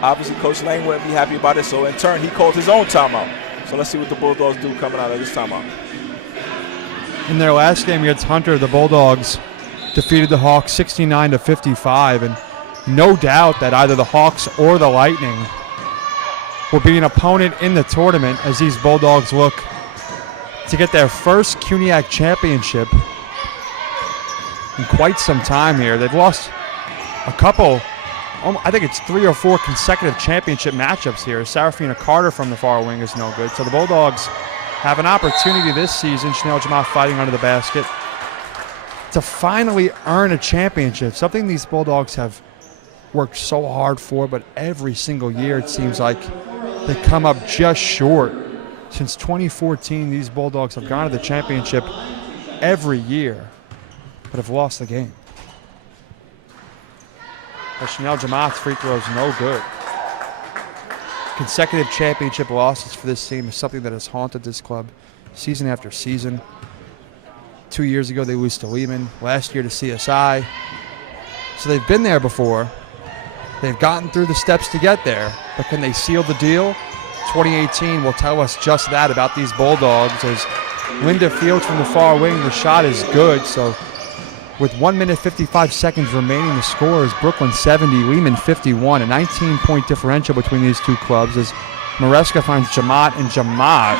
Obviously, Coach Lang wouldn't be happy about it, so in turn, he called his own timeout. So let's see what the Bulldogs do coming out of this timeout. In their last game against Hunter, the Bulldogs defeated the Hawks 69-55, and no doubt that either the Hawks or the Lightning will be an opponent in the tournament as these Bulldogs look to get their first CUNYAC championship in quite some time here. They've lost a couple, I think it's 3 or 4 consecutive championship matchups here. Serafina Carter from the far wing is no good. So the Bulldogs have an opportunity this season, Chanel Jamal fighting under the basket, to finally earn a championship, something these Bulldogs have worked so hard for, but every single year it seems like they come up just short. Since 2014, these Bulldogs have gone to the championship every year, but have lost the game. Chanel Jamat's free throw is no good. Consecutive championship losses for this team is something that has haunted this club season after season. 2 years ago, they lose to Lehman. Last year to CSI. So they've been there before. They've gotten through the steps to get there. But can they seal the deal? 2018 will tell us just that about these Bulldogs. As Linda Fields from the far wing, the shot is good. So with 1 minute 55 seconds remaining, the score is Brooklyn 70, Lehman 51. A 19-point differential between these two clubs as Maresca finds Jamat, and Jamat,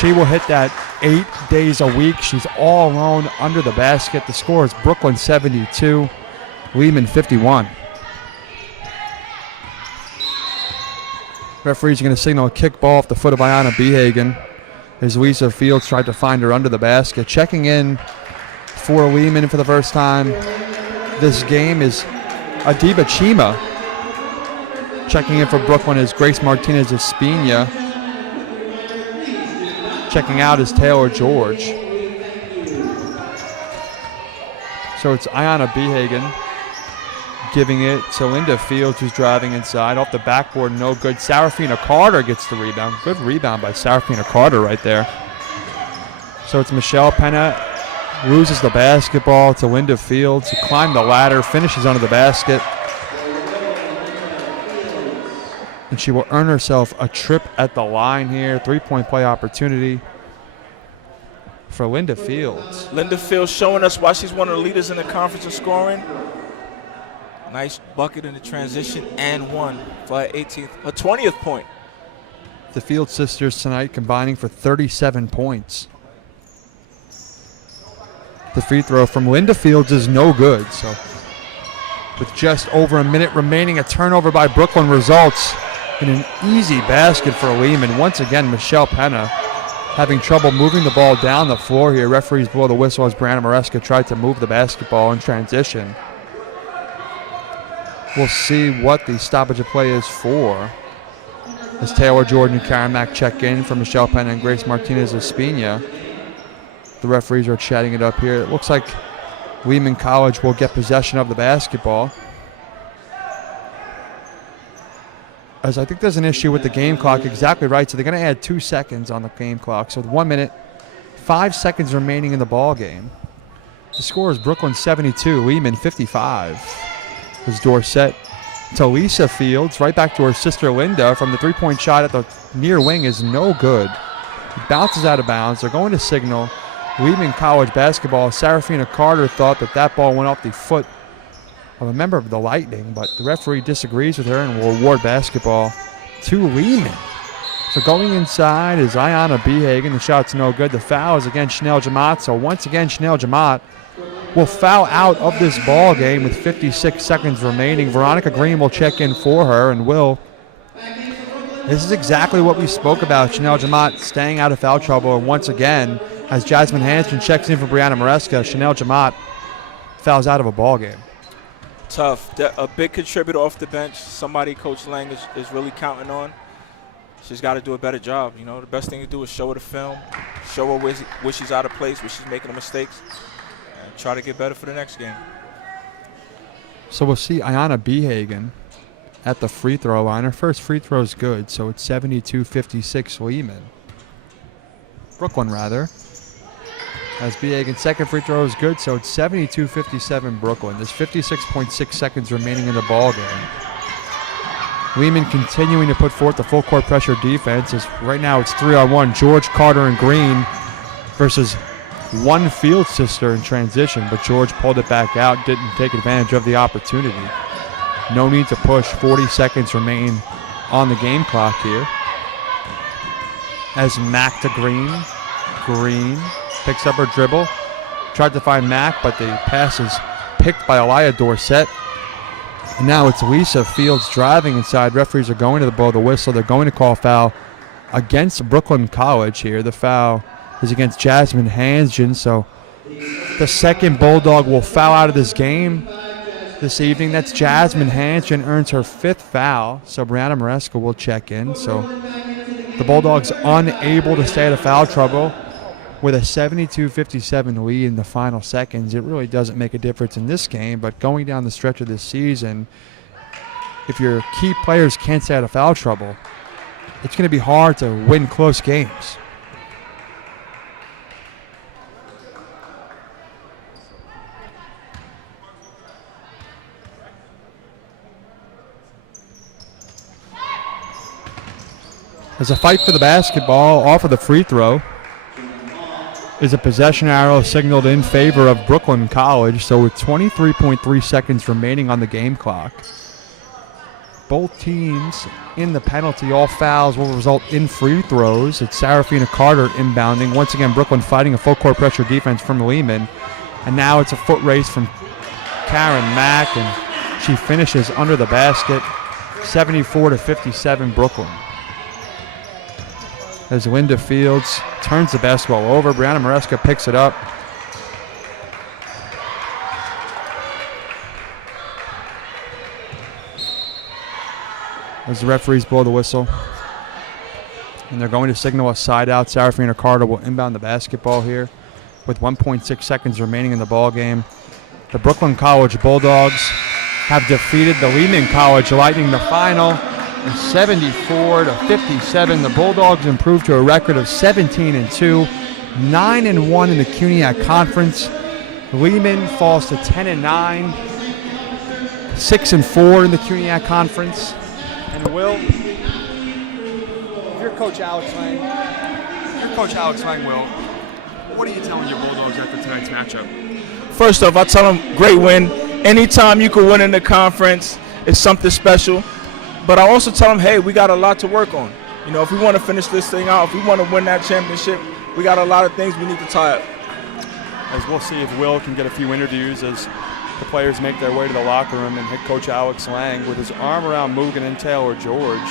she will hit that 8 days a week. She's all alone under the basket. The score is Brooklyn 72, Lehman 51. Referees are going to signal a kick ball off the foot of Ayanna Behagen as Lisa Fields tried to find her under the basket. Checking in for Lehman for the first time this game is Adiba Chima. Checking in for Brooklyn is Grace Martinez Espina. Checking out is Taylor George. So it's Ayanna Behagen giving it to Linda Fields, who's driving inside. Off the backboard, no good. Serafina Carter gets the rebound. Good rebound by Serafina Carter right there. So it's Michelle Penna. Loses the basketball to Linda Fields, who climbed the ladder, finishes under the basket. And she will earn herself a trip at the line here. 3-point play opportunity for Linda Fields. Linda Fields showing us why she's one of the leaders in the conference in scoring. Nice bucket in the transition and one for her 20th point. The Fields sisters tonight combining for 37 points. The free throw from Linda Fields is no good. So with just over a minute remaining, a turnover by Brooklyn results in an easy basket for Lehman. Once again, Michelle Penna having trouble moving the ball down the floor here. Referees blow the whistle as Brianna Maresca tried to move the basketball in transition. We'll see what the stoppage of play is for as Taylor Jordan and Karen Mack check in for Michelle Penna and Grace Martinez Espina. The referees are chatting it up here. It looks like Lehman College will get possession of the basketball, as I think there's an issue with the game clock. Exactly right. So they're going to add 2 seconds on the game clock. So with 1 minute, 5 seconds remaining in the ball game. The score is Brooklyn 72, Lehman 55. As Dorsett to Lisa Fields, right back to her sister Linda from the 3-point shot at the near wing is no good. It bounces out of bounds. They're going to signal Lehman College basketball. Serafina Carter thought that ball went off the foot of a member of the Lightning, but the referee disagrees with her and will award basketball to Lehman. So going inside is Ayanna Behagen. The shot's no good. The foul is against Chanel Jamat. So once again, Chanel Jamat will foul out of this ball game with 56 seconds remaining. Veronica Green will check in for her and will. This is exactly what we spoke about. Chanel Jamat staying out of foul trouble, and once again, as Jasmine Hanson checks in for Brianna Maresca, Chanel Jamat fouls out of a ball game. Tough. A big contributor off the bench. Somebody Coach Lang is really counting on. She's got to do a better job. You know, the best thing to do is show her the film, show her where she's out of place, where she's making the mistakes, and try to get better for the next game. So we'll see Ayanna Behagen at the free throw line. Her first free throw is good, so it's 72-56 Lehman. Brooklyn, rather. As Behagen's second free throw is good, so it's 72-57 Brooklyn. There's 56.6 seconds remaining in the ball game. Lehman continuing to put forth the full court pressure defense. As right now it's 3-on-1. George, Carter, and Green versus one Field sister in transition, but George pulled it back out, didn't take advantage of the opportunity. No need to push. 40 seconds remain on the game clock here. As Mack to Green. Green picks up her dribble. Tried to find Mack, but the pass is picked by Elia Dorsett. And now it's Lisa Fields driving inside. Referees are going to blow the whistle. They're going to call foul against Brooklyn College here. The foul is against Jasmine Hansen. So the second Bulldog will foul out of this game this evening. That's Jasmine Hansen, earns her 5th foul. So Brianna Maresca will check in. So The Bulldogs unable to stay out of foul trouble with a 72-57 lead in the final seconds. It really doesn't make a difference in this game, but going down the stretch of this season, if your key players can't stay out of foul trouble, it's going to be hard to win close games. There's a fight for the basketball off of the free throw. Is a possession arrow signaled in favor of Brooklyn College, so with 23.3 seconds remaining on the game clock. Both teams in the penalty. All fouls will result in free throws. It's Serafina Carter inbounding. Once again, Brooklyn fighting a full court pressure defense from Lehman. And now it's a foot race from Karen Mack, and she finishes under the basket. 74-57 Brooklyn. As Linda Fields turns the basketball over, Brianna Maresca picks it up. As the referees blow the whistle. And they're going to signal a side out. Serafina Carter will inbound the basketball here with 1.6 seconds remaining in the ball game. The Brooklyn College Bulldogs have defeated the Lehman College Lightning in the final. 74-57. The Bulldogs improved to a record of 17-2, 9-1 in the CUNYAC Conference. Lehman falls to 10-9, 6-4 in the CUNYAC Conference. And Will, if you're Coach Alex Lang, Will, what are you telling your Bulldogs after tonight's matchup? First off, I tell them great win. Anytime you can win in the conference, it's something special. But I also tell them, hey, we got a lot to work on. You know, if we want to finish this thing out, if we want to win that championship, we got a lot of things we need to tie up. As we'll see if Will can get a few interviews as the players make their way to the locker room, and head coach Alex Lang with his arm around Mugen and Taylor George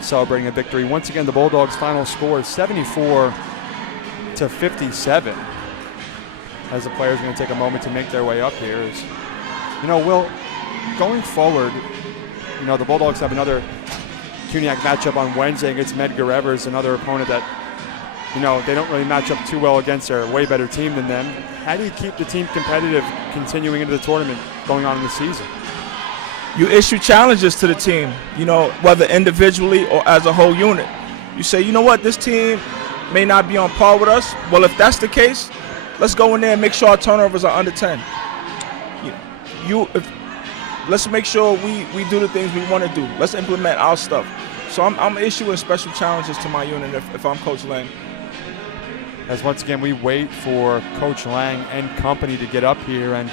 celebrating a victory. Once again, the Bulldogs' final score is 74-57. As the players are going to take a moment to make their way up here. You know, Will, going forward, you know, the Bulldogs have another CUNYAC matchup on Wednesday against Medgar Evers, another opponent that, you know, they don't really match up too well against. They're a way better team than them. How do you keep the team competitive continuing into the tournament going on in the season? You issue challenges to the team, you know, whether individually or as a whole unit. You say, you know what, this team may not be on par with us. Well, if that's the case, let's go in there and make sure our turnovers are under 10. Let's make sure we do the things we want to do. Let's implement our stuff. So I'm issuing special challenges to my unit if I'm Coach Lang. As once again we wait for Coach Lang and company to get up here and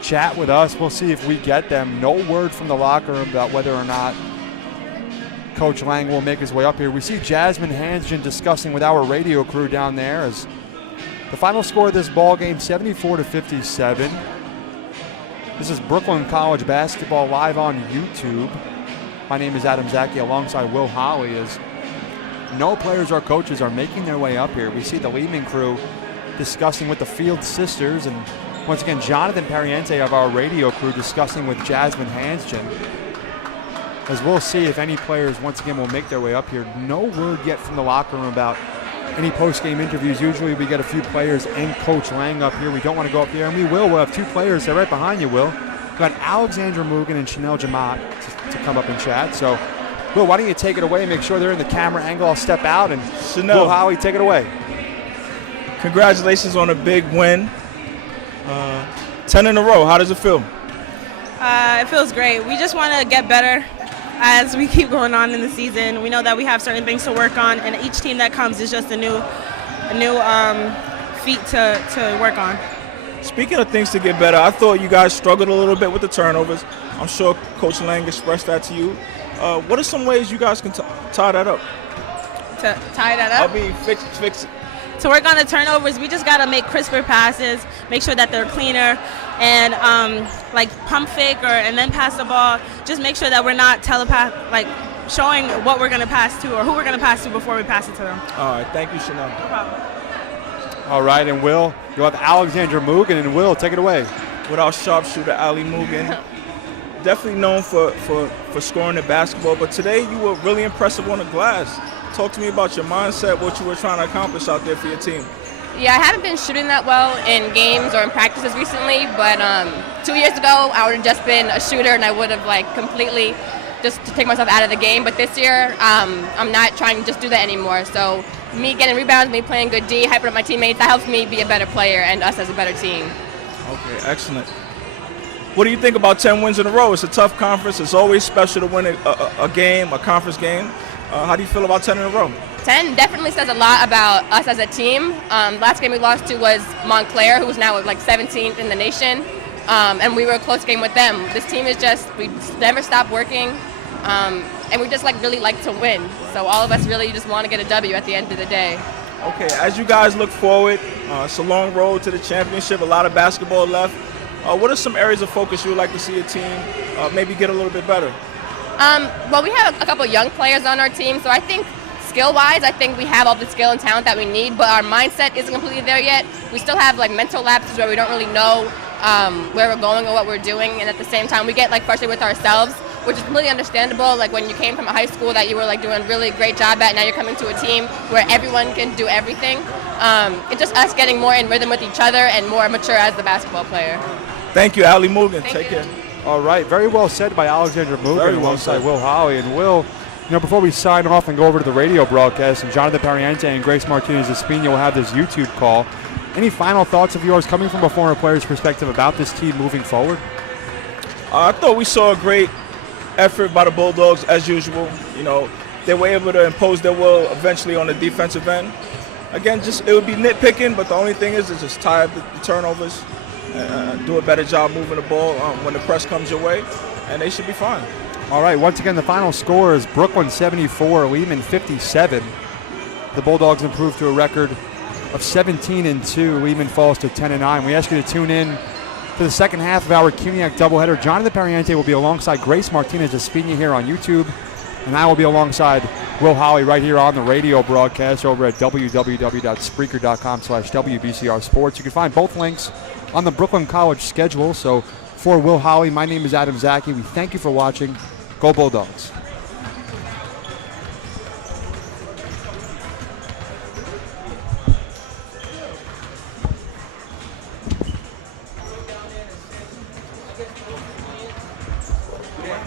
chat with us. We'll see if we get them. No word from the locker room about whether or not Coach Lang will make his way up here. We see Jasmine Hansgen discussing with our radio crew down there as the final score of this ball game, 74-57. This is Brooklyn College basketball live on YouTube. My name is Adam Zaki alongside Will Holly. As no players or coaches are making their way up here. We see the Lehman crew discussing with the Field sisters, and once again Jonathan Pariente of our radio crew discussing with Jasmine Hansgen. As we'll see if any players once again will make their way up here. No word yet from the locker room about any post-game interviews. Usually we get a few players and Coach Lang up here. We don't want to go up here, and we will. We'll have two players there right behind you, Will. We've got Alexandra Mugen and Chanel Jamat to come up and chat. So, Will, why don't you take it away and make sure they're in the camera angle. I'll step out, and Chanel, Will Howie, take it away. Congratulations on a big win. 10 in a row. How does it feel? It feels great. We just want to get better as we keep going on in the season. We know that we have certain things to work on, and each team that comes is just a new feat to work on. Speaking of things to get better, I thought you guys struggled a little bit with the turnovers. I'm sure Coach Lang expressed that to you. What are some ways you guys can tie that up? To tie that up? I mean, fix it. To work on the turnovers, we just got to make crisper passes, make sure that they're cleaner, and like pump fake and then pass the ball. Just make sure that we're not showing what we're going to pass to or who we're going to pass to before we pass it to them. All right, thank you, Chanel. No problem. All right, and Will, you'll have Alexandra Mugen, and Will, take it away. With our sharpshooter, Ali Mugen. Definitely known for scoring the basketball, but today you were really impressive on the glass. Talk to me about your mindset, what you were trying to accomplish out there for your team. Yeah, I haven't been shooting that well in games or in practices recently, but 2 years ago I would have just been a shooter and I would have like completely just to take myself out of the game. But this year I'm not trying to just do that anymore. So me getting rebounds, me playing good D, hyping up my teammates, that helps me be a better player and us as a better team. Okay, excellent. What do you think about 10 wins in a row? It's a tough conference. It's always special to win a game, a conference game. How do you feel about 10 in a row? 10 definitely says a lot about us as a team. Last game we lost to was Montclair, who was now like 17th in the nation, and we were a close game with them. This team is just, we never stop working, and we just like really like to win. So all of us really just want to get a W at the end of the day. Okay, as you guys look forward, it's a long road to the championship, a lot of basketball left. What are some areas of focus you would like to see a team maybe get a little bit better? Well, we have a couple young players on our team, so I think skill-wise, I think we have all the skill and talent that we need, but our mindset isn't completely there yet. We still have like mental lapses where we don't really know where we're going or what we're doing, and at the same time we get like frustrated with ourselves, which is completely understandable. Like when you came from a high school that you were like doing a really great job at, now you're coming to a team where everyone can do everything. It's just us getting more in rhythm with each other and more mature as the basketball player. Thank you, Ali Mugen. Thank Take you. care. All right, very well said by Alexander Very Mugen well alongside said. Will Holly. And Will, you know, before we sign off and go over to the radio broadcast, and Jonathan Pariente and Grace Martinez-Espina will have this YouTube call. Any final thoughts of yours coming from a former player's perspective about this team moving forward? I thought we saw a great effort by the Bulldogs as usual. You know, they were able to impose their will eventually on the defensive end. Again, just it would be nitpicking, but the only thing is just tie up the turnovers, do a better job moving the ball when the press comes your way, and they should be fine. All right, once again, the final score is Brooklyn 74, Lehman 57. The Bulldogs improved to a record of 17-2. Lehman falls to 10-9. We ask you to tune in to the second half of our CUNYAC doubleheader. Jonathan Pariente will be alongside Grace Martinez-Espina here on YouTube, and I will be alongside Will Holly right here on the radio broadcast over at www.spreaker.com/WBCR Sports. You can find both links on the Brooklyn College schedule. So for Will Holly, my name is Adam Zaki. We thank you for watching. Go Bulldogs. Yeah.